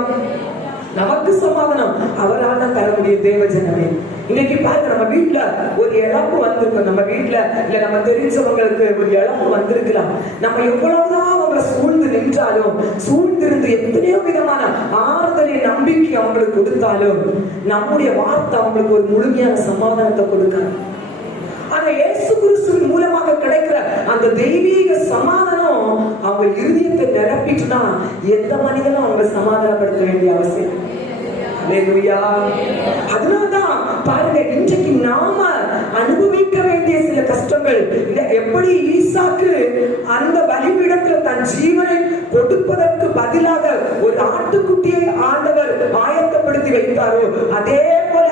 நமக்கு சமாதானம் அவரால் தான் தர முடியும். தேவ ஜனமே, இன்னைக்கு பாருங்க, நம்ம வீட்டுல ஒரு இழப்பு வந்திருக்கும், நம்ம வீட்டுல இல்ல நம்ம தெரிஞ்சவங்களுக்கு ஒரு இழப்பு வந்திருக்கலாம். நம்ம எவ்வளவுதான் அவங்களை சூழ்ந்து நின்றாலும், சூழ்ந்திருந்து எத்தனையோ விதமான ஆறுதலை நம்பிக்கை அவங்களுக்கு கொடுத்தாலும் நம்முடைய வார்த்தை அவங்களுக்கு ஒரு முழுமையான சமாதானத்தை கொடுக்கணும். ஆனா இயேசு கிறிஸ்துவின் மூலமாக கிடைக்கிற அந்த தெய்வீக சமாதானம் அவங்க இருதயத்தை நிரப்பிட்டுனா எந்த மனிதனும் அவங்க சமாதானப்படுத்த வேண்டிய அவசியம். அதனால்தான் பாருங்க, இன்றைக்கு நாம அனுபவிக்க வேண்டிய சில கஷ்டங்கள், எப்படி ஈசாக்கு அந்த பலிபீடத்துல தன் ஜீவனை கொடுப்பதற்கு பதிலாக ஒரு ஆட்டுக்குட்டியை ஆண்டவர் ஆயத்தப்படுத்தி வைத்தாரோ, அதே போல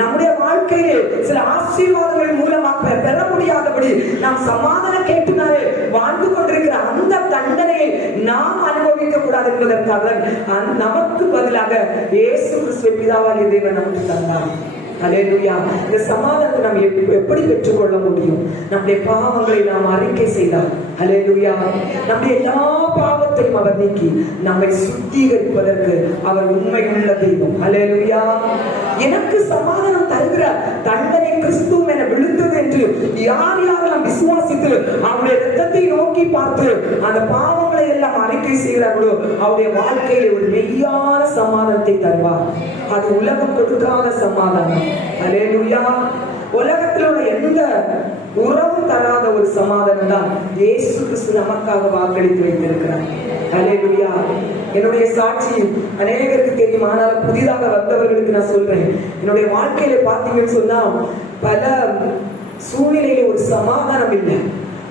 நம்முடைய வாழ்க்கையிலே சில ஆசீர்வாதங்கள் மூலமாக பெற முடியாதபடி நாம் சமாதானம் கேட்டுனாலே வாழ்ந்து கொண்டிருக்கிற அந்த தண்டனையை நாம் அனுபவிக்க கூடாது என்பதற்காக நமக்கு பதிலாக இயேசு கிறிஸ்துவை பிதாவாகிய தேவன் நமக்கு தந்தார். ஹல்லேலூயா. இந்த சமாதானத்தை நாம் எப்படி பெற்றுக்கொள்ள முடியும்? நம்முடைய பாவங்களை நாம் அறிக்கை செய்தால், ஹல்லேலூயா, நம்முடைய எல்லா பாவத்தையும் அவர் நீக்கி நம்மை சுத்திகரிப்பதற்கு அவர் உண்மை உள்ள தெய்வம். ஹல்லேலூயா. எனக்கு சமாதானம் தருகிற தண்டனை கிறிஸ்துவும் என விழுந்தது என்று யார் யாரெல்லாம் விசுவாசித்து அவருடைய இரத்தத்தை நோக்கி பார்த்து அந்த பாவங்களை எல்லாம் அறிக்கை செய்கிறார்களோ அவருடைய வாழ்க்கையில ஒரு மெய்யான சமாதானத்தை தருவார். அது உலகம் கொடுக்காத சமாதானம். ஹல்லேலூயா. உலகத்தில் உள்ள எந்த உறவும் தராத ஒரு சமாதானம் தான் இயேசு கிறிஸ்து நமக்காக வாக்களித்து வைத்திருக்கிறார். ஹல்லேலூயா. என்னுடைய சாட்சி அநேகருக்கு தெரியும், ஆனால் புதிதாக வந்தவர்களுக்கு நான் சொல்றேன். என்னுடைய வாழ்க்கையில பாத்தீங்கன்னு சொன்னா பல சூழ்நிலையில ஒரு சமாதானம் இல்லை.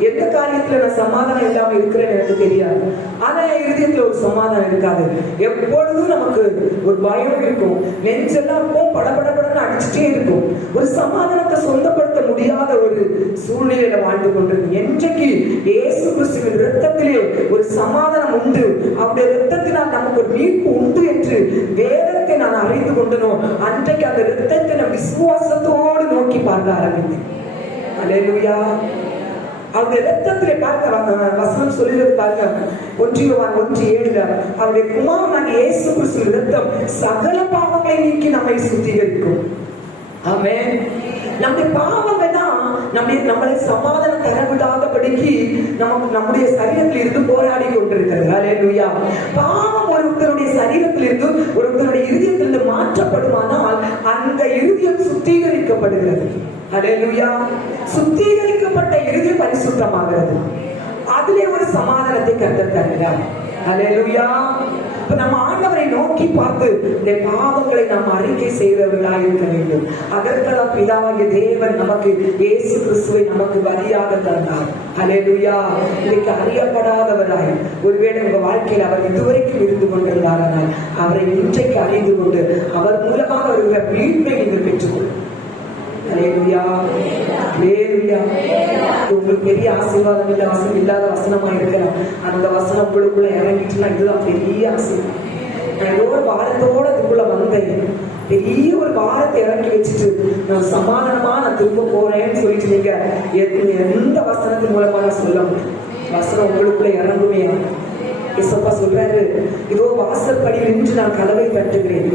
எந்த காரியத்துல நான் சமாதானம் இல்லாம இருக்கிறேன்னு எனக்கு தெரியாது. ஆனா என் இருதயத்துல ஒரு சமாதானம் இருக்காது. எப்பொழுதும் நமக்கு ஒரு பயம் இருக்கும், நெஞ்செல்லாம் படபடபடன்னு அடிச்சுட்டே இருக்கும். ஒரு சமாதானத்தை சொந்தப்படுத்த முடியாத ஒரு சூழ்நிலையில வாழ்ந்து கொண்டிருக்கும். என்றைக்கு இயேசு கிறிஸ்துவின் இரத்தத்திலே ஒரு சமாதானம் உண்டு, அவருடைய இரத்தத்தினால் நமக்கு ஒரு மீட்பு உண்டு என்று வேதத்தை நான் அறிந்து கொண்டனோ, அன்றைக்கு அந்த இரத்தத்தை நான் விசுவாசத்தோடு நோக்கி பார்க்க ஆரம்பித்தேன். ஹல்லேலூயா. அவருடைய இரத்தத்திலே பார்க்க வசனம் சொல்லுறது பாருங்க, 1 யோவான் 1:7 அவருடைய குமாரனாகிய இயேசு கிறிஸ்துவின் இரத்தம் சகல பாவங்களை நீக்கி நம்மை சுத்திகரிக்கும். ஆமென். நம்முடைய பாவங்கள் தான் நம்மளை சமாதானம் தர விடாதபடிக்கு நம்முடைய சரீரத்தில் இருந்து போராடி கொண்டிருக்கிறது. ஹல்லேலூயா. பாவம் ஒருத்தருடைய சரீரத்தில் இருந்து ஒருத்தருடைய இருதயத்திலிருந்து மாற்றப்படுமானால் அந்த இருதயம் சுத்திகரிக்கப்படுகிறது. ஹல்லேலூயா. சுத்திகரிக்கப்பட்ட இருதயம் பரிசுத்தமாகிறது. அதிலே ஒரு சமாதானத்தை கர்த்தர் தருகிறார். ஹல்லேலூயா. நம்ம ஆண்டவரை நோக்கி பார்த்து இந்த பாவங்களை நாம் அறிக்கை செய்கிறவர்களாக இருக்க வேண்டும். அதற்காக பிதாவாகிய தேவன் நமக்கு இயேசு கிறிஸ்துவை நமக்கு பலியாக தந்தார். ஹல்லேலூயா. இன்னைக்கு அறியப்படாதவராய் ஒருவேளை உங்க வாழ்க்கையில் அவர் இதுவரைக்கும் இருந்து கொண்டிருந்தார்கள், அவரை இன்றைக்கு அறிந்து கொண்டு அவர் மூலமாக வருகிற மீட்பை நீங்கள் பெற்றுக்கொள்ளும். ஹல்லேலூயா. ஹல்லேலூயா. உங்களுக்கு பெரிய ஆசீர்வாதம் இல்லை, வசனம் இல்லாத வசனமா இருக்கிற அந்த வசனம் உங்களுக்குள்ள இறங்கிட்டுனா இதுதான் பெரிய ஆசீர்வாதம். நான் ஏதோ ஒரு பாரத்தோட அதுக்குள்ள வந்தேன், பெரிய ஒரு பாரத்தை இறக்கி வச்சுட்டு நான் சமாதானமா நான் திரும்ப போறேன்னு சொல்லிட்டு நீங்க எந்த வசனத்தின் மூலமா நான் சொல்ல முடியும்? வசனம் உங்களுக்குள்ள இறங்குமே. இயேசுப்பா சொல்றாரு, இதோ வாசற்படியில் நின்று நான் கதவை தட்டுகிறேன்.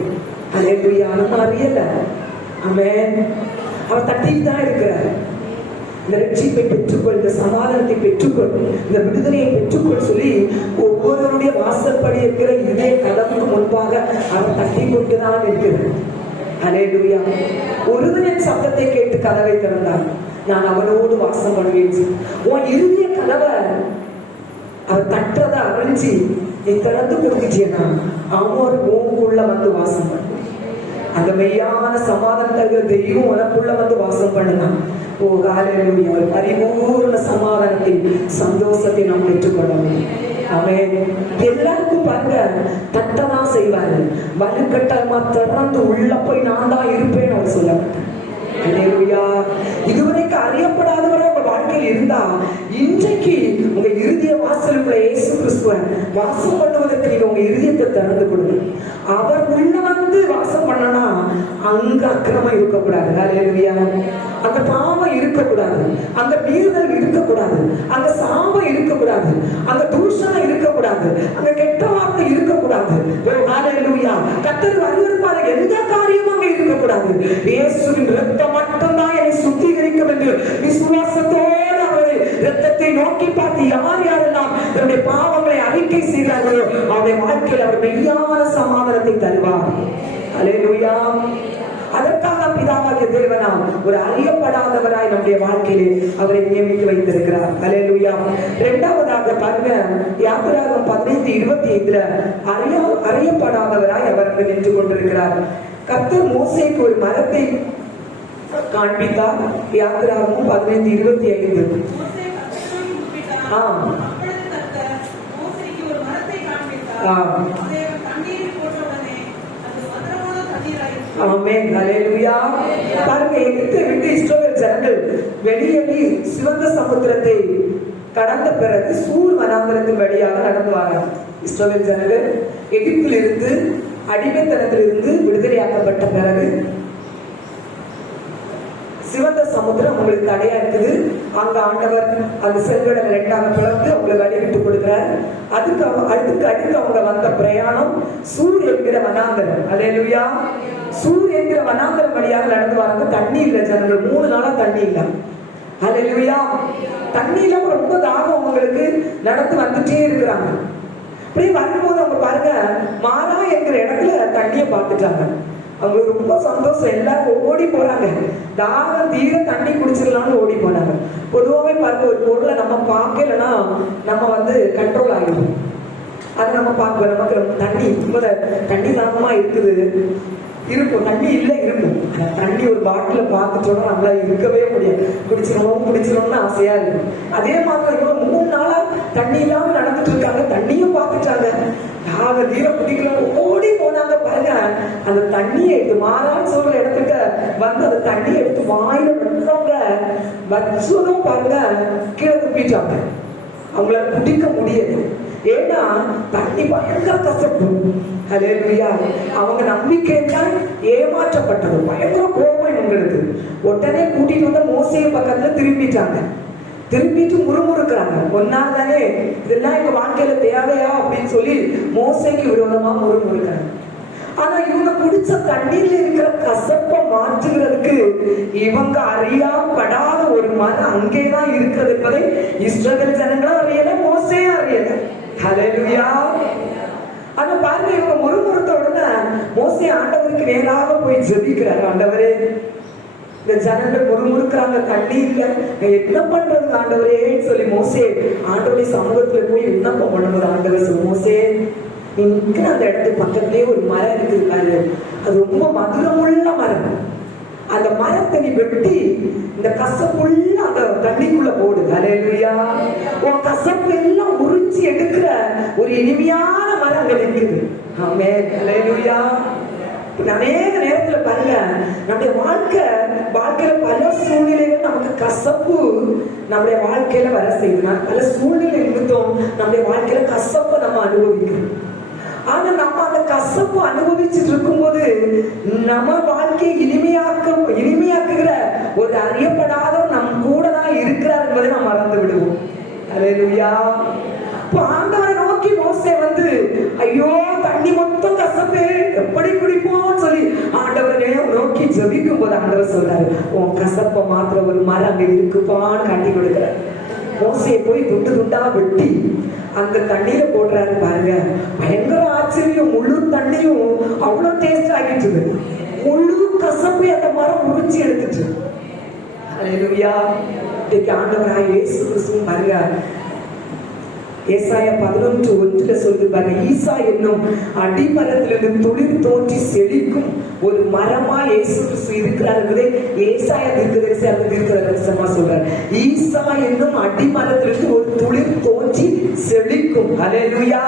அல்லேலூயா. நம்ம அறியல. ஆமென். அவர் தட்டிட்டு தான் இருக்கிறார். இந்த ரட்சிப்பை பெற்றுக்கொள், இந்த சமாதானத்தை பெற்றுக்கொள், இந்த விடுதலையை பெற்றுக்கொள் சொல்லி ஒவ்வொருவருடைய வாசற்படி இருக்கிற இதே கதவுக்கு முன்பாக அவர் தட்டி கொண்டுதான் இருக்கிறார். அல்லேலூயா. ஒருவனின் சத்தத்தை கேட்டு கதவை திறந்தார், நான் அவனோடு வாசம் பண்ணுவேன். உன் இறுதிய கதவை அவர் தட்டுறத அறிஞ்சு நீ திறந்து கொடுத்துட்டேனா அவன் உள்ள வந்து வாசம் பண்ண. அந்த மெய்யான சமாதானத்தை தெய்வம் உனக்குள்ள வந்து வாசம் பண்ணுனா ஒரு பரிபூர்ண சமாதானத்தை, சந்தோஷத்தை நாம் பெற்றுக்கொள்ளணும். அவன் எல்லாருக்கும் பாருங்க தட்டதான் செய்வாரு. வலுக்கட்டமா திறந்து உள்ள போய் நான் தான் இருப்பேன்னு அவர் சொல்ல மாட்டார். இதுவரைக்கு அறியப்படாதவரை உங்க வாழ்க்கையில் இருந்தா இன்றைக்கு உங்க இறுதிய வாசலுக்குள்ள இயேசு கிறிஸ்துவ வாசம் பண்ணுவதற்கு நீங்க உங்க இறுதியத்தை திறந்து கொடுங்க. அவர் உள்ள வந்து வாசம் பண்ணனா அங்க அக்கிரமம் இருக்கக்கூடாது. அல்லேலூயா. அங்க பாவம் இருக்கக்கூடாது, அங்க மீறுதல் இருக்கக்கூடாது, அங்க சாபம் இருக்கக்கூடாது, அங்க தூஷணம் இருக்கக்கூடாது, அங்க கெட்ட வார்த்தை இருக்கக்கூடாது. அல்லேலூயா. கர்த்தர் வருவதற்கான எந்த காரியமும் அங்க இருக்கக்கூடாது. இயேசுவின் இரத்தம் மட்டும்தான் என்னை சுத்திகரிக்கும் என்று விசுவாசத்தோடு அவரை இரத்தத்தை நோக்கி பார்த்து யார் யாரெல்லாம் தன்னுடைய பாவங்களை அறிக்கை செய்கிறார்களோ அவருடைய வாழ்க்கையில் அவர் மெய்யான சமாதானத்தை தருவார். அல்லேலூயா. அதற்காக பிதாவாகிய தேவனாம் ஒரு அறியப்படாதவராய் நம்முடைய வாழ்க்கையிலே அவரை நியமித்து வைத்திருக்கிறார். அல்லேலூயா. இரண்டாவதாக பாருங்க, யாத்திராகமம் 15:25 அறியப்படாதவராய் அவர் நின்று கொண்டிருக்கிறார். கர்த்தர் மோசேக்கு ஒரு மரத்தை காண்பித்தார். யாத்திராகமம் 15:25. ஆமென். அல்லேலூயா. பாருங்க, எகிப்தை விட்டு இஸ்ரவேல் ஜனங்கள் வெளியேறி சிவந்த சமுத்திரத்தை கடந்த பிறகு சூர் வனாந்தரத்தின் வழியாக நடந்துவாங்க. இஸ்ரவேல் ஜனங்கள் எகிப்தில் இருந்து அடிமைத்தனத்திலிருந்து விடுதலையாக்கப்பட்ட பிறகு சிவந்த சமுத்திரம் உங்களுக்கு தடையா இருக்குது. அங்க ஆண்டவர் அந்த செல்வடல் 2ஆக பிளந்து அவங்களுக்கு அடிவிட்டு கொடுக்கிறார். அதுக்கு அடுத்து அவங்க வந்த பிரயாணம் சூர் என்கிற வனாந்தரம். அல்லேலூயா. சூர் என்கிற வனாந்தரம் வழியாக நடந்து வராங்க. தண்ணி இல்லை ஜனங்கள், 3 நாளா தண்ணி இல்லை. அல்லேலூயா. தண்ணி இல்லாம ரொம்ப தாகம் அவங்களுக்கு நடந்து வந்துட்டே இருக்கிறாங்க. இப்படி வரும்போது அவங்க பாருங்க மாறா என்கிற இடத்துல தண்ணியை பார்த்துட்டாங்க. அவங்களுக்கு ரொம்ப சந்தோஷம். எல்லாரும் ஓடி போறாங்க. தாகம் தீர தண்ணி குடிச்சிடலாம்னு ஓடி போனாங்க. பொதுவாகவே பாருங்க, ஒரு பொருளை நம்ம பார்க்கலன்னா நம்ம கண்ட்ரோல் ஆகிடும். அதை நம்ம பார்க்கல. நமக்கு தண்ணி தாகமா இருக்குது இருக்கும், தண்ணி இல்லை இருக்கும். தண்ணி ஒரு பாட்டில பார்த்துட்டோம்னா நம்மளால இருக்கவே முடியாது. குடிச்சிடணும்னு ஆசையா இருக்கும். அதே மாதிரி 3 நாளா தண்ணி இல்லாம நடந்துட்டு இருக்காங்க. தண்ணியும் பார்த்துட்டாங்க. தாக தீர குடிக்கலாம் ஓடி போனாங்க. பாருங்க, அந்த தண்ணியை எடுத்து மாறான்னு சொல்ற இடத்துக்கு வந்து அந்த தண்ணியை எடுத்து வாயில வந்தவங்க வச்சதும் பாருங்க கீழே துப்பிட்டாங்க. அவங்களால குடிக்க முடியாது. ஏன்னா தண்ணி பயங்கர கசப்பு. அல்லேலூயா. அவங்க நம்பிக்கை தான் ஏமாற்றப்பட்டது. பயங்கர கோபம் உங்களுக்கு. உடனே கூட்டிட்டு வந்த மோசே பக்கத்துல திரும்பிட்டாங்க. திரும்பிட்டு முறுமுறுக்கிறாங்க. ஒன்னால தானே இதெல்லாம் எங்க வாழ்க்கையில தேவையா அப்படின்னு சொல்லி மோசைக்கு விரோதமா முறுமுறுக்கிறாங்க. ஆனா இவங்க குடிச்ச தண்ணீர்ல இருக்கிற கசப்பை மாற்றுகிறதுக்கு இவங்க அறியப்படாத ஒரு மரம் அங்கேதான் இருக்கிறது என்பதை இஸ்ரவேல் ஜனங்களும் அறியல, மோசேயும் அறியல. ஹல்லேலூயா. ஆனா பாருங்க, இவங்க முறுமுறுத்த உடனே மோசே ஆண்டவருக்கு நேராக போய் ஜெபிக்கிறார். ஆண்டவரே, இந்த ஜனங்கள் முறுமுறுக்கிறாங்க, தண்ணி இல்ல, என்ன பண்றது ஆண்டவரேன்னு சொல்லி மோசே ஆண்டவருடைய சமூகத்துல போய் விண்ணப்பம் பண்ணும்போது ஆண்டவர் மோசே இங்க அந்த இடத்துக்கு பக்கத்திலேயே ஒரு மரம் இருக்குது, அது ரொம்ப மதுரமுள்ள மரம். அந்த மரத்தை நீ வெட்டி இந்த கசப்புள்ள அந்த தண்ணிக்குள்ள போடு. அல்லேலூயா. உன் கசப்பு எல்லாம் உறிஞ்சி எடுக்கிற ஒரு இனிமையான மரம் அங்க இருக்குது. ஆமென். அல்லேலூயா. அநேக நேரத்துல பாருங்க, நம்முடைய வாழ்க்கையில பல சூழ்நிலைகள் நமக்கு கசப்பு நம்முடைய வாழ்க்கையில வர செய்யுது. பல சூழ்நிலை நிமித்தம் நம்முடைய வாழ்க்கையில கசப்பை நம்ம அனுபவிக்கிறோம். ஆனா நம்ம அந்த கசப்பு அனுபவிச்சுட்டு இருக்கும்போது நம்ம வாழ்க்கையை இனிமையாக்குகிற ஒரு அறியப்படாதவர் நம் கூட தான் இருக்கிறார் என்பதை நாம் மறந்து விடுவோம். அல்லேலூயா. ஆண்டவரை நோக்கி மோசே ஐயோ தண்ணி மொத்தம் கசப்பே, எப்படி குடிப்போம் சொல்லி ஆண்டவரை நோக்கி ஜெபிக்கும் போது ஆண்டவர் சொல்றாரு, உன் கசப்ப மாத்திர ஒரு மரம் அங்க இருக்குப்பான்னு காட்டி கொடுக்கிறார். மோசையை போய் துண்டு துண்டா வெட்டி அந்த தண்ணீரை போடுறாரு பாருங்க. பயங்கர ஆச்சரியம், முழு தண்ணியும் அவ்வளவு டேஸ்ட் ஆகிட்டு, முழு கசப்பை அந்த மரம் உறிஞ்சி எடுத்துட்டு. அல்லேலூயா. இன்னைக்கு ஆண்டவராக இயேசு கிறிஸ்து பாருங்க, ஏசாயா 11:1 சொல்லுது பாருங்க, ஈசா என்னும் அடிமரத்திலிருந்து துளிர் தோன்றி செழிக்கும் ஒரு மரமா இயேசு கிறிஸ்து இருக்கிறார் என்பதை ஏசாயா தீர்க்கதரிசனமா சொல்றார். ஈசா என்னும் அடிமரத்திலிருந்து ஒரு துளிர் தோன்றி செழிக்கும். அல்லேலூயா.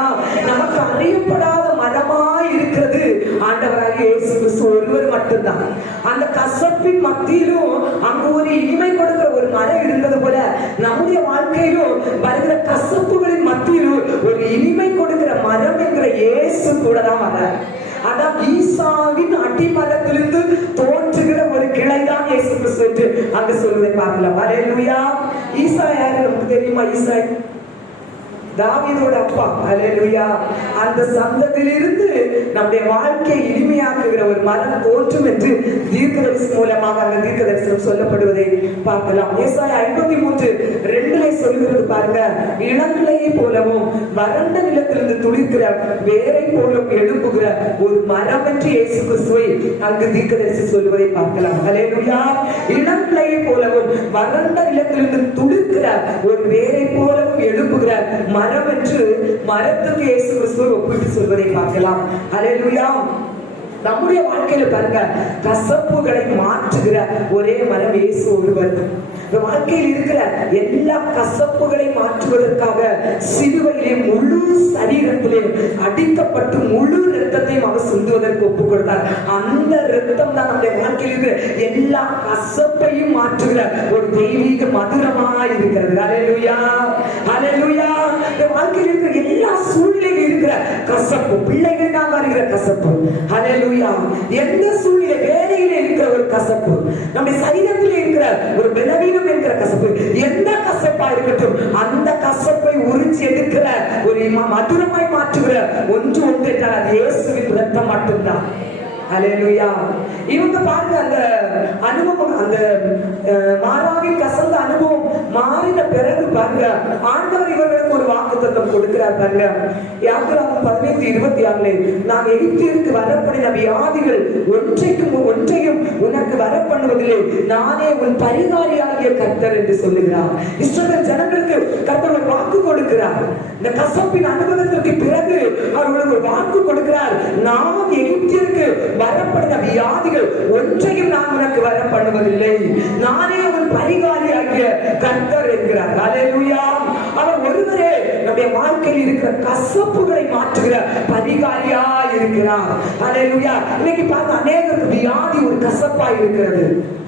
நமக்கு அறியப்படாத மரமா இருக்கிறது ஆண்டவராகிய இயேசு கிறிஸ்து ஒருவர் மட்டும்தான். அந்த கசப்பின் மத்தியிலும் அங்கு ஒரு இனிமை கொடுக்கிற ஒரு மரம் இருந்தது போல நம்முடைய வாழ்க்கையிலும் வருகிற கசப்புகளின் மத்தியிலும் ஒரு இனிமை கொடுக்கிற மரம் என்கிற இயேசு கூட தான் வர. அதான் ஈசாவின் அடிமரத்திலிருந்து தோன்றுகிற ஒரு கிளைதான் இயேசு கிறிஸ்து என்று அங்கு சொல்வதை பார்க்கலாம். அல்லேலூயா. ஈசா யாரு நமக்கு தெரியுமா? ஈசா தாவீதோட அப்பா. அல்லேலூயா. அந்த சந்ததியிலிருந்து நம்முடைய வாழ்க்கையை இனிமையாக்குகிற ஒரு மரம் தோன்றும் என்று தீர்க்கதரிசனம் மூலமாக அந்த தீர்க்கதரிசனம் சொல்லப்படுவதை பார்க்கலாம். ஏசாயா 53:2 சொல்லுகிறது பாருங்க, இளங்கிளையை போலவும் வறண்ட நிலத்திலிருந்து துளிர்க்கிற வேரை போலும் எழுப்புகிற ஒரு மரம் என்று இயேசு கிறிஸ்துவை அங்கு தீர்க்கதரிசனம் சொல்லுவதை பார்க்கலாம். அல்லேலூயா. இளங்கிளையை போலவும் வறண்ட நிலத்திலிருந்து துளிர்க்கிற ஒரு வேரை போலவும் எழுப்புகிற மரம் என்று மரத்துக்கு இயேசு கிறிஸ்துவை ஒப்பிட்டு சொல்வதை பார்க்கலாம். அல்லேலூயா. நம்முடைய வாழ்க்கையில பாருங்க, கசப்புகளை மாற்றுகிற ஒரே மரம் இயேசு ஒருவர். வாழ்க்கையில் இருக்கிற எல்லா கசப்புகளை மாற்றுவதற்காக சிலுவையிலே முழு சரீரத்திலே அடிக்கப்பட்டு முழு இரத்தத்தையும் அவர் சிந்துவதற்கு ஒப்புக் கொடுத்தார். அந்த இரத்தம் தான் நம்முடைய வாழ்க்கையில் இருக்கிற எல்லா கசப்பையும் மாற்றுகிற ஒரு தெய்வீக மதுரமா இருக்கிறது. அல்லேலூயா. அல்லேலூயா. வாழ்க்கையில் இருக்கிற எல்லா சூழ்நிலையில் இருக்கிற கசப்பு, பிள்ளைகளுக்காக இருக்கிற கசப்பு, அல்லேலூயா, எந்த சூழ்நிலை, வேலையில இருக்கிற ஒரு கசப்பு, நம்முடைய சரீரத்தில் இருக்கிற ஒரு பலவீனம் என்கிற கசப்பு, எந்த கசப்பா இருக்கட்டும், அந்த கசப்பை உறிஞ்சி எடுக்கிற ஒரு மதுரமாய் மாற்றுகிற ஒன்று என்றால் அது இயேசுவின் இரத்தம் மட்டும்தான். அல்லேலூயா. இவங்க பாருங்க, அந்த அனுபவம், அந்த மாறாவின் கசந்த அனுபவம் மாறின பிறகு பாருங்க, ஆண்டவர் இவர்களுக்கு ஒரு வாக்குத்தத்தம் கொடுக்கிறார் பாருங்க. யாத்திராகமம் 15:26 நான் எகிப்திற்கு வரப்பண்ணின வியாதிகள் ஒன்றையும் உனக்கு வரப்பண்ணுவதில்லை, நானே உன் பரிகாரியாகிய கர்த்தர் என்று சொல்லுகிறார். இஸ்ரவேல் ஜனங்களுக்கு கர்த்தர் ஒரு வாக்கு கொடுக்கிறார். இந்த கசப்பின் அனுபவத்திற்கு பிறகு அவர்களுக்கு ஒரு வாக்கு கொடுக்கிறார். நான் எகிப்திற்கு வரப்பட்ட வியாதிகள் ஒன்றையும் நான் உனக்கு வர பண்ணுவதில்லை, நானே உன் பரிகாரியாகிய கர்த்தர் என்கிறார். அல்லேலூயா. அவர் ஒருவரே நம்முடைய வாழ்க்கையில் இருக்கிற கசப்புகளை மாற்றுகிற பரிகாரியா இருக்கிறார். அல்லேலூயா. இன்னைக்கு பார்த்து அநேகருக்கு வியாதி ஒரு கசப்பா இருக்கிறது.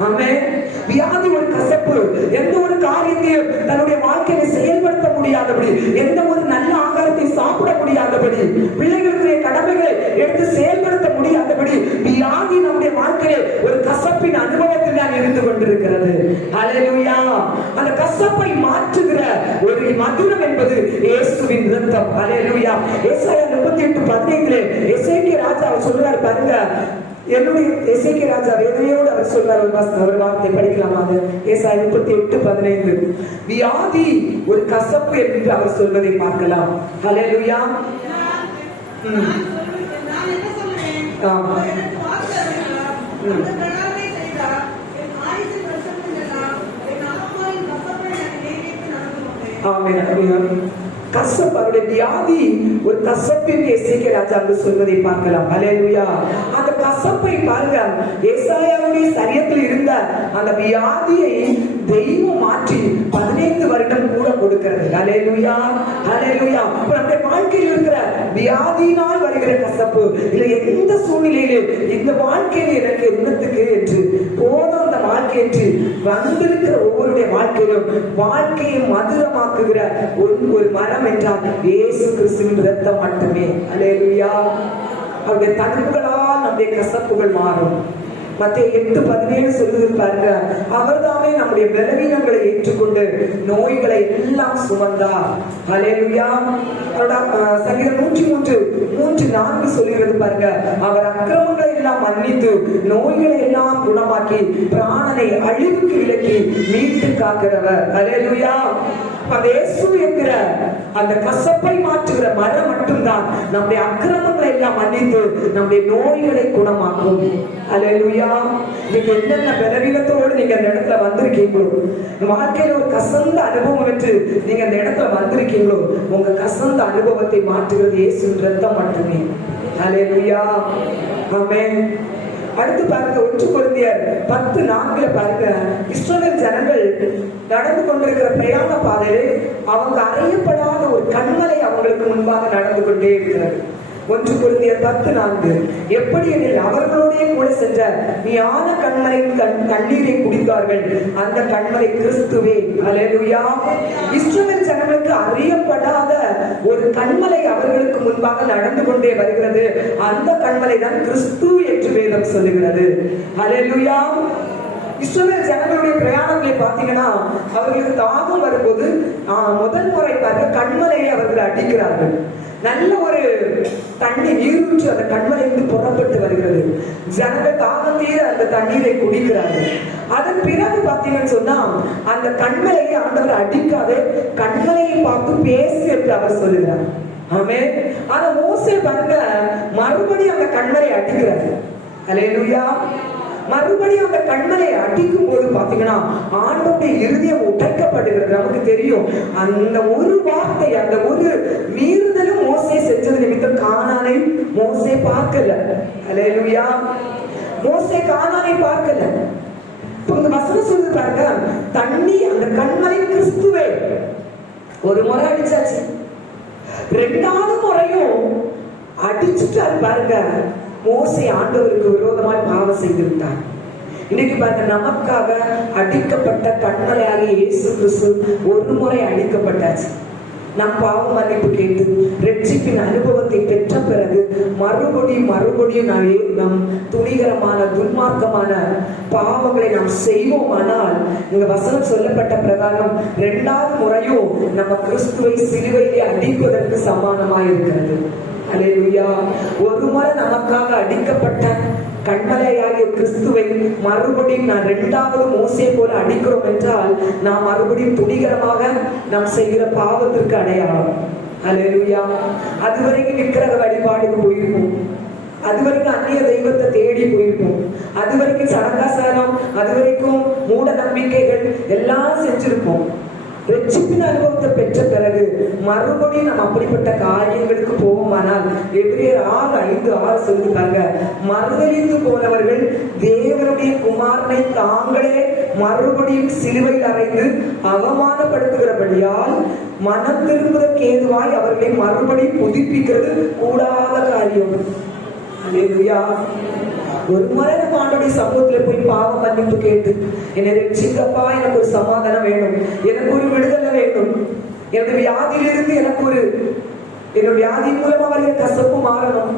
ஆமென். வியாதி ஒரு கசப்பு. எந்த ஒரு காரியத்தையும் தன்னுடைய வாழ்க்கையை செயல்படுத்த முடியாதபடி, எந்த ஒரு நல்ல ஆகாரத்தை சாப்பிட முடியாதபடி, பிள்ளைகளுடைய கடமைகளை எடுத்து செயல்படுத்த முடியாதபடி வியாதி நம்முடைய வாழ்க்கையிலே ஒரு கசப்பின் அனுபவத்தில் தான் இருந்து கொண்டிருக்கிறது. அல்லேலூயா. அந்த கசப்பை மாற்றுகிற ஒரு மதுரம் என்பது இயேசுவின் இரத்தம். அல்லேலூயா. ஏசாயா 38:15 எசேக்கியா ராஜா அவர் சொல்றாரு பாருங்க, என்னுடைய எசேக்கியா ராஜா வேதனையோடு அவர் சொல்றார். ஒரு வார்த்தை படிக்கலாமா? அது ஏசாயா 38:15 வியாதி ஒரு கசப்பு என்று அவர் சொல்வதை பார்க்கலாம். அல்லேலூயா. கசப்பு, அவருடைய வியாதி ஒரு கசப்பின் எசேக்கியா ராஜா என்று சொல்வதை பார்க்கலாம். அல்லேலூயா. அந்த கசப்பை பாருங்க, ஏசாயாவுடைய சரீரத்தில் இருந்த அந்த வியாதியை தெய்வம் மாற்றி 15 வருடம் கூட கொடுக்கிறது. அல்லேலூயா. அல்லேலூயா. நம்முடைய வாழ்க்கையில் இருக்கிற வியாதியினால் வருகிற கசப்பு, இல்லை எந்த சூழ்நிலையிலே இந்த வாழ்க்கையில எனக்கு என்னத்துக்கு என்று போதும் அந்த வாழ்க்கை என்று வந்திருக்கிற ஒவ்வொருடைய வாழ்க்கையிலும் வாழ்க்கையை மதுரமாக்குகிற ஒரு மரம் என்றால் இயேசு கிறிஸ்துவின் இரத்தம் மட்டுமே. அல்லேலூயா. அவருடைய தடுப்புகளால் நம்முடைய கசப்புகள் மாறும். மத்தேயு 8:17 சொல்லுது பாருங்க, அவர் தாமே நம்முடைய பலவீனங்களை ஏற்றுக்கொண்டு நோய்களை எல்லாம் சுமந்தார். ஹல்லேலூயா. சங்கீதம் 103:4 சொல்லுகிறது பாருங்க, அவர் அக்கிரமங்களை எல்லாம் மன்னித்து நோய்களை எல்லாம் குணமாக்கி பிராணனை அழிவுக்கு விலக்கி மீட்டு காக்கிறவர். ஹல்லேலூயா. இயேசு என்கிற அந்த கசப்பை மாற்றுகிற மரம் மட்டும்தான் நம்முடைய அக்கிரமங்களை எல்லாம் மன்னித்து நம்முடைய நோய்களை குணமாக்கும். ஹல்லேலூயா. நீங்க என்னென்ன பலவீனத்தோடு நீங்க அந்த இடத்துல வந்திருக்கீங்களோ, வாழ்க்கையில ஒரு கசந்த அனுபவம் என்று நீங்க அந்த இடத்துல வந்திருக்கீங்களோ, உங்க கசந்த அனுபவத்தை மாற்றுகிறது இயேசுவின் ரத்தம் மட்டுமே. ஹல்லேலூயா. ஆமென். அடுத்து பாருங்க, 1 கொரிந்தியர் 10:4 பாருங்க, இஸ்ரவேல் ஜனங்கள் நடந்து கொண்டிருக்கிற பிரயாண பாதையிலே அவங்க அறியப்படாத ஒரு கண்மலை அவங்களுக்கு முன்பாக நடந்து கொண்டே இருக்கிறது. 1 கொரிந்தியர் 10:4, எப்படி எனில் அவர்களோடே கூட சென்ற ஞான கண்மலையின் கண்ணீரை குடித்தார்கள், அந்த கண்மலை கிறிஸ்துவே. ஹல்லேலூயா. இஸ்ரவேல் ஜனங்களுக்கு அறியப்படாத ஒரு கண்மலை அவர்களுக்கு முன்பாக நடந்து கொண்டே வருகிறது. அந்த கண்மலை தான் கிறிஸ்து என்று வேதம் சொல்லுகிறது. ஹல்லேலூயா. இஸ்ரவேல் ஜனங்களுடைய பிரயாணங்களை பார்த்தீங்கன்னா, அவர்களுக்கு தாகம் வரும்போது முதல் முறை பார்க்க கண்மலையை அவர்கள் அடிக்கிறார்கள். நல்ல ஒரு தண்ணி நீரூற்று அந்த கண்மலையிலிருந்து புறப்பட்டு வருகிறது. ஜனங்கள் தாகம் தீர அந்த தண்ணீரை குடிக்கிறார்கள். அதன் பிறகு பார்த்தீங்கன்னு சொன்னா, அந்த கண்மலையை ஆண்டவர் அடிக்காது, கண்மலையை பார்த்து பேசு என்று அவர் சொல்லுகிறார். ஆமென். ஆனா மோசே பாருங்க, மறுபடியும் அந்த கண்மலை அடிக்கிறார். ஹல்லேலூயா. மறுபடியும் அந்த கண்மலை அடிக்கும் போது பாத்தீங்கன்னா ஆண்டவருடைய இருதயம் உடைக்கப்படுகிறது. நமக்கு தெரியும், அந்த ஒரு வார்த்தை, அந்த ஒரு மீறுதலும் மோசே செஞ்சது நிமித்தம் கானானை மோசே பார்க்கல. ஹல்லேலூயா. மோசே கானானை பார்க்கல. இந்த வசனம் சொல்லுது பாருங்க, தண்ணி அந்த கண்மலை கிறிஸ்துவே. ஒரு முறை அடிச்சாச்சு, 2வது முறையும் அடிச்சுட்டு பாருங்க, மோசே ஆண்டவருக்கு விரோதமாய் பாவம் செய்து விட்டார். இன்னைக்கு பாருங்க, நமக்காக அடிக்கப்பட்ட கண்மலையாகிய இயேசு கிறிஸ்து ஒரு முறை அடிக்கப்பட்டாச்சு. நம் பாவ மன்னிப்பு கேட்டு ரட்சிப்பின் அனுபவத்தை பெற்ற பிறகு மறுபடியும் நம் துணிகரமான துன்மார்க்கமான பாவங்களை நாம் செய்வோமானால், இந்த வசனம் சொல்லப்பட்ட பிரகாரம் 2வது முறையும் நம்ம கிறிஸ்துவை சிலுவையிலே அடிப்பதற்கு சமானமாக இருக்கிறது. ஹல்லேலூயா. ஒரு முறை நமக்காக அடிக்கப்பட்ட கண்மலையாகிய கிறிஸ்துவை மறுபடியும் நான் 2வது மோசே போல அடிக்கிறோம் என்றால், நாம் மறுபடியும் துணிகரமாக நாம் செய்கிற பாவத்திற்கு அடையாளம். ஹல்லேலூயா. அதுவரைக்கும் விக்கிரக வழிபாடுக்கு போயிருப்போம், அதுவரைக்கும் அந்நிய தெய்வத்தை தேடி போயிருப்போம், அதுவரைக்கும் சடங்காசாரம், அதுவரைக்கும் மூட நம்பிக்கைகள் எல்லாம் செஞ்சிருப்போம். ரட்சிப்பின் அனுபவத்தை பெற்ற பிறகு மறுபடியும் நம்ம அப்படிப்பட்ட காரியங்களுக்கு போவோமானால், எபிரேயர் 6:5-6 சொல்லுறாங்க, மறுதலித்து போனவர்கள் தேவனுடைய குமாரனை தாங்களே மறுபடியும் சிலுவையில் அறைந்து அவமானப்படுத்துகிறபடியால் மனம் திரும்புவதற்கு ஏதுவாய் அவர்களை மறுபடியும் புதுப்பிக்கிறது கூடாத காரியம். ஹல்லேலூயா. ஒரு முறை நம்ம ஆண்டவருடைய சமூகத்துல போய் பாவ மன்னிப்பு கேட்டு, என்னை ரட்சிக்கப்பா, எனக்கு ஒரு சமாதானம் வேணும், எனக்கு ஒரு விடுதலை வேணும், என்னுடைய வியாதியிலிருந்து எனக்கு ஒரு, என்னுடைய வியாதி மூலமா வருகிற கசப்பு மாறணும்,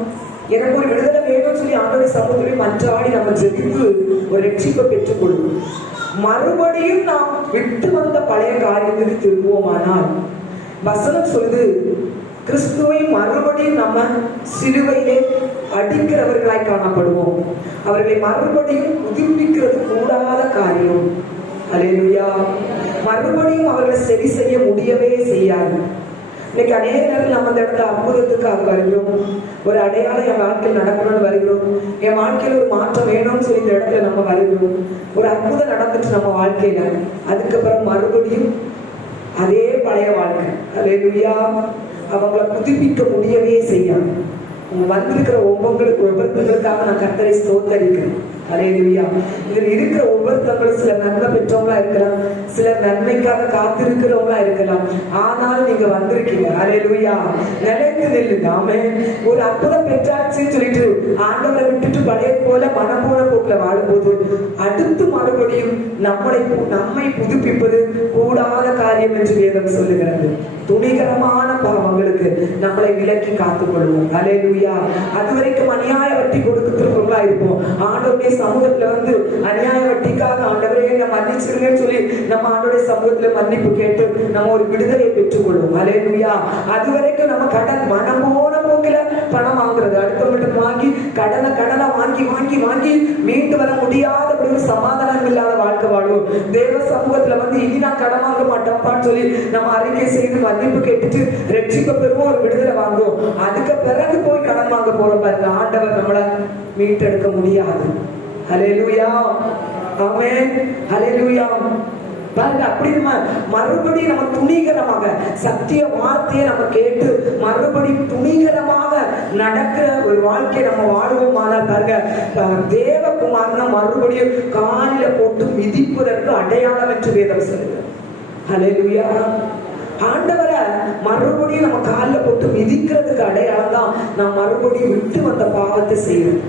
எனக்கு ஒரு விடுதலை வேணும்னு சொல்லி ஆண்டவருடைய சமூகத்திலே மன்றாடி நம்ம ஜெபித்து ஒரு ரட்சிப்பை பெற்றுக் கொள்வோம். மறுபடியும் நாம் விட்டு வந்த பழைய காரியத்துக்கு திரும்புவோமானால், வசனம் சொல்லுது, கிறிஸ்துவை மறுபடியும் நம்ம சிலுவையிலே அடிக்கிறவர்களாய் காணப்படுவோம். அவர்களை மறுபடியும் புதுப்பிக்கிறது கூடாத காரியம். ஹல்லேலூயா. மறுபடியும் அவர்களை சரி செய்ய முடியவே செய்யாது. இன்னைக்கு அநேக நேரத்தில் நம்ம அந்த இடத்துல அற்புதத்துக்காக வருகிறோம், ஒரு அடையாளம் என் வாழ்க்கையில் நடக்கணும்னு வருகிறோம், என் வாழ்க்கையில் ஒரு மாற்றம் வேணும்னு சொல்லி இந்த இடத்துல நம்ம வருகிறோம். ஒரு அற்புதம் நடந்துட்டு நம்ம வாழ்க்கையில, அதுக்கப்புறம் மறுபடியும் அதே பழைய வாழ்க்கை. ஹல்லேலூயா. அவங்களை புதுப்பிக்க முடியவே செய்யாது. உங்க வந்திருக்கிற ஒவ்வொருத்தங்களுக்காக நான் கர்த்தரை ஸ்தோத்தரிக்கிறேன். ஹல்லேலூயா. இதுல இருக்கிற ஒவ்வொருத்தங்களும் சில நன்மை பெற்றவங்களா இருக்கலாம், சிலர் நன்மைக்காக காத்திருக்கிறவங்களா இருக்கலாம். ஆனாலும் நீங்க வந்திருக்கீங்க. ஹல்லேலூயா. நிலைத்து நில்லுங்க. ஆமென். ஒரு அற்புதம் பெற்றாச்சுன்னு சொல்லிட்டு ஆண்டவரை விட்டுட்டு பழைய போல மனம் போன போக்குல வாழும்போது, அடுத்து மறுபடியும் நம்மை புதுப்பிப்பது கூடாத காரியம் என்று வேதம் சொல்லுகிறது. துணிகரமான பாவங்களுக்கு நம்மளை விலக்கி காத்துக் கொள்வோம். ஹல்லேலூயா. அதுவரைக்கும் அநியாய வட்டி கொடுக்கிறவங்களா இருப்போம். ஆண்டவருடைய சமூகத்துல வந்து அநியாய வட்டிக்காக ஆண்டவரே என்ன மன்னிச்சிருங்கன்னு சொல்லி நம்ம ஆண்டவருடைய சமூகத்துல மன்னிப்பு கேட்டு நம்ம ஒரு விடுதலையை பெற்றுக்கொள்வோம். ஹல்லேலூயா. அது வரைக்கும் நம்ம கடன் மனம் போன போக்கில பணம் வாங்குறது, அடுத்தவங்கள்ட்ட வாங்கி கடனை வாங்கி வாங்கி வாங்கி மீண்டு வர முடியாத ஒரு சமாதானம் இல்லாத வாழ்க்கை வாழ்வோம். தேவ சமூகத்துல வந்து இனி நான் கடன் வாங்க மாட்டேன்ப்பான்னு சொல்லி நம்ம அறிக்கை செய்து மன்னிப்பு கேட்டுட்டு ரட்சிப்பை பெறுவோம், ஒரு விடுதலை வாங்குவோம். அதுக்கு பிறகு போய் கடன் வாங்க போறோம் பாருங்க, ஆண்டவர் நம்மளை மீட்டெடுக்க முடியாது. ஹல்லேலூயா. ஆமென். ஹல்லேலூயா. பாருங்க, அப்படி நம்ம மறுபடியும் நம்ம துணிகரமாக சத்திய வார்த்தையை நம்ம கேட்டு மறுபடியும் துணிகரமாக நடக்கிற ஒரு வாழ்க்கையை நம்ம வாழ்வோமானால் பாருங்க, தேவகுமாரனை மறுபடியும் காலில போட்டு மிதிப்பதற்கு அடையாளம் என்று வேதம் சொல்லுது. ஹல்லேலூயா. ஆண்டவரை மறுபடியும் நம்ம காலில் போட்டு மிதிக்கிறதுக்கு அடையாளம் தான் நான் மறுபடியும் விட்டு வந்த பாவத்தை செய்யணும்.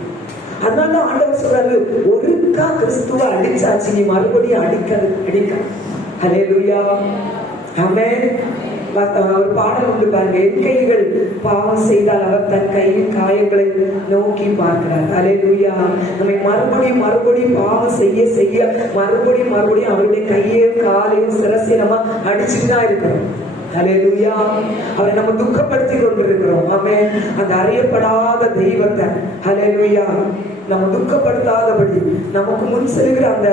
அதனால ஆண்டவர் சொல்றாரு, ஒருக்கா கிறிஸ்துவ அடிச்சாச்சு, நீ மறுபடியும் அடிக்க. ஹல்லேலூயா. ஆமென். ஒரு பாடல் உண்டு பாருங்க, என் கைகள் பாவம் செய்தால் அவர் தன் கையின் காயங்களை நோக்கி பார்க்கிறார். ஹல்லேலூயா. நம்மை மறுபடியும் மறுபடியும் பாவம் செய்ய செய்ய மறுபடியும் மறுபடியும் அவருடைய கையையும் காலையும் சிரசையும் நம்ம அடிச்சுட்டு தான் இருக்கிறோம். ஹல்லேலூயா. அவரை நம்ம துக்கப்படுத்தி கொண்டிருக்கிறோம். ஆமென். அந்த அறியப்படாத தெய்வத்தை ஹல்லேலூயா நம்ம துக்கப்படுத்தாதபடி நமக்கு முன் செல்கிற அந்த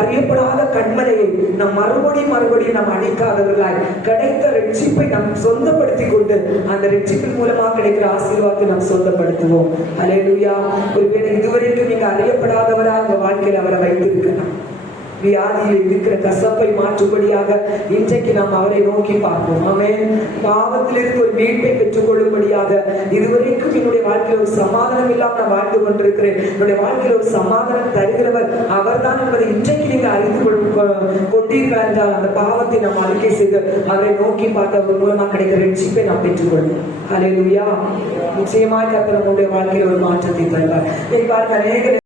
அறியப்படாத கண்மலையை நம் மறுபடியும் மறுபடியும் நாம் அடிக்காதவர்களாய் கிடைத்த ரட்சிப்பை நாம் சொந்தப்படுத்தி கொண்டு அந்த ரட்சிப்பின் மூலமா கிடைக்கிற ஆசீர்வாதத்தை நாம் சொந்தப்படுத்துவோம். ஹல்லேலூயா. ஒருவேளை இதுவரைக்கும் நீங்க அறியப்படாதவரா உங்க வாழ்க்கையில் அவரை வைத்திருக்கலாம். வியாதியில் இருக்கிற கசப்பை மாற்றும்படியாக இன்றைக்கு நாம் அவரை நோக்கி பார்ப்போம். ஆமென். பாவத்திலிருந்து ஒரு மீட்பை பெற்றுக் கொள்ளும்படியாக இதுவரைக்கும் என்னுடைய வாழ்க்கையில் ஒரு சமாதானம் இல்லாமல் நான் வாழ்ந்து கொண்டிருக்கிறேன், என்னுடைய வாழ்க்கையில் ஒரு சமாதானம் தருகிறவர் அவர்தான் என்பதை இன்றைக்கு நீங்க அறிந்து கொண்டீர்கள் என்றால் அந்த பாவத்தை நாம் அறிக்கை செய்து அவரை நோக்கி பார்த்த அவர் மூலமா கிடைக்கிற ரட்சிப்பை நாம் பெற்றுக்கொள்வோம். ஹல்லேலூயா. நிச்சயமாய் கர்த்தர் நம்முடைய வாழ்க்கையில் ஒரு மாற்றத்தை தருவார். பாருங்க, அநேக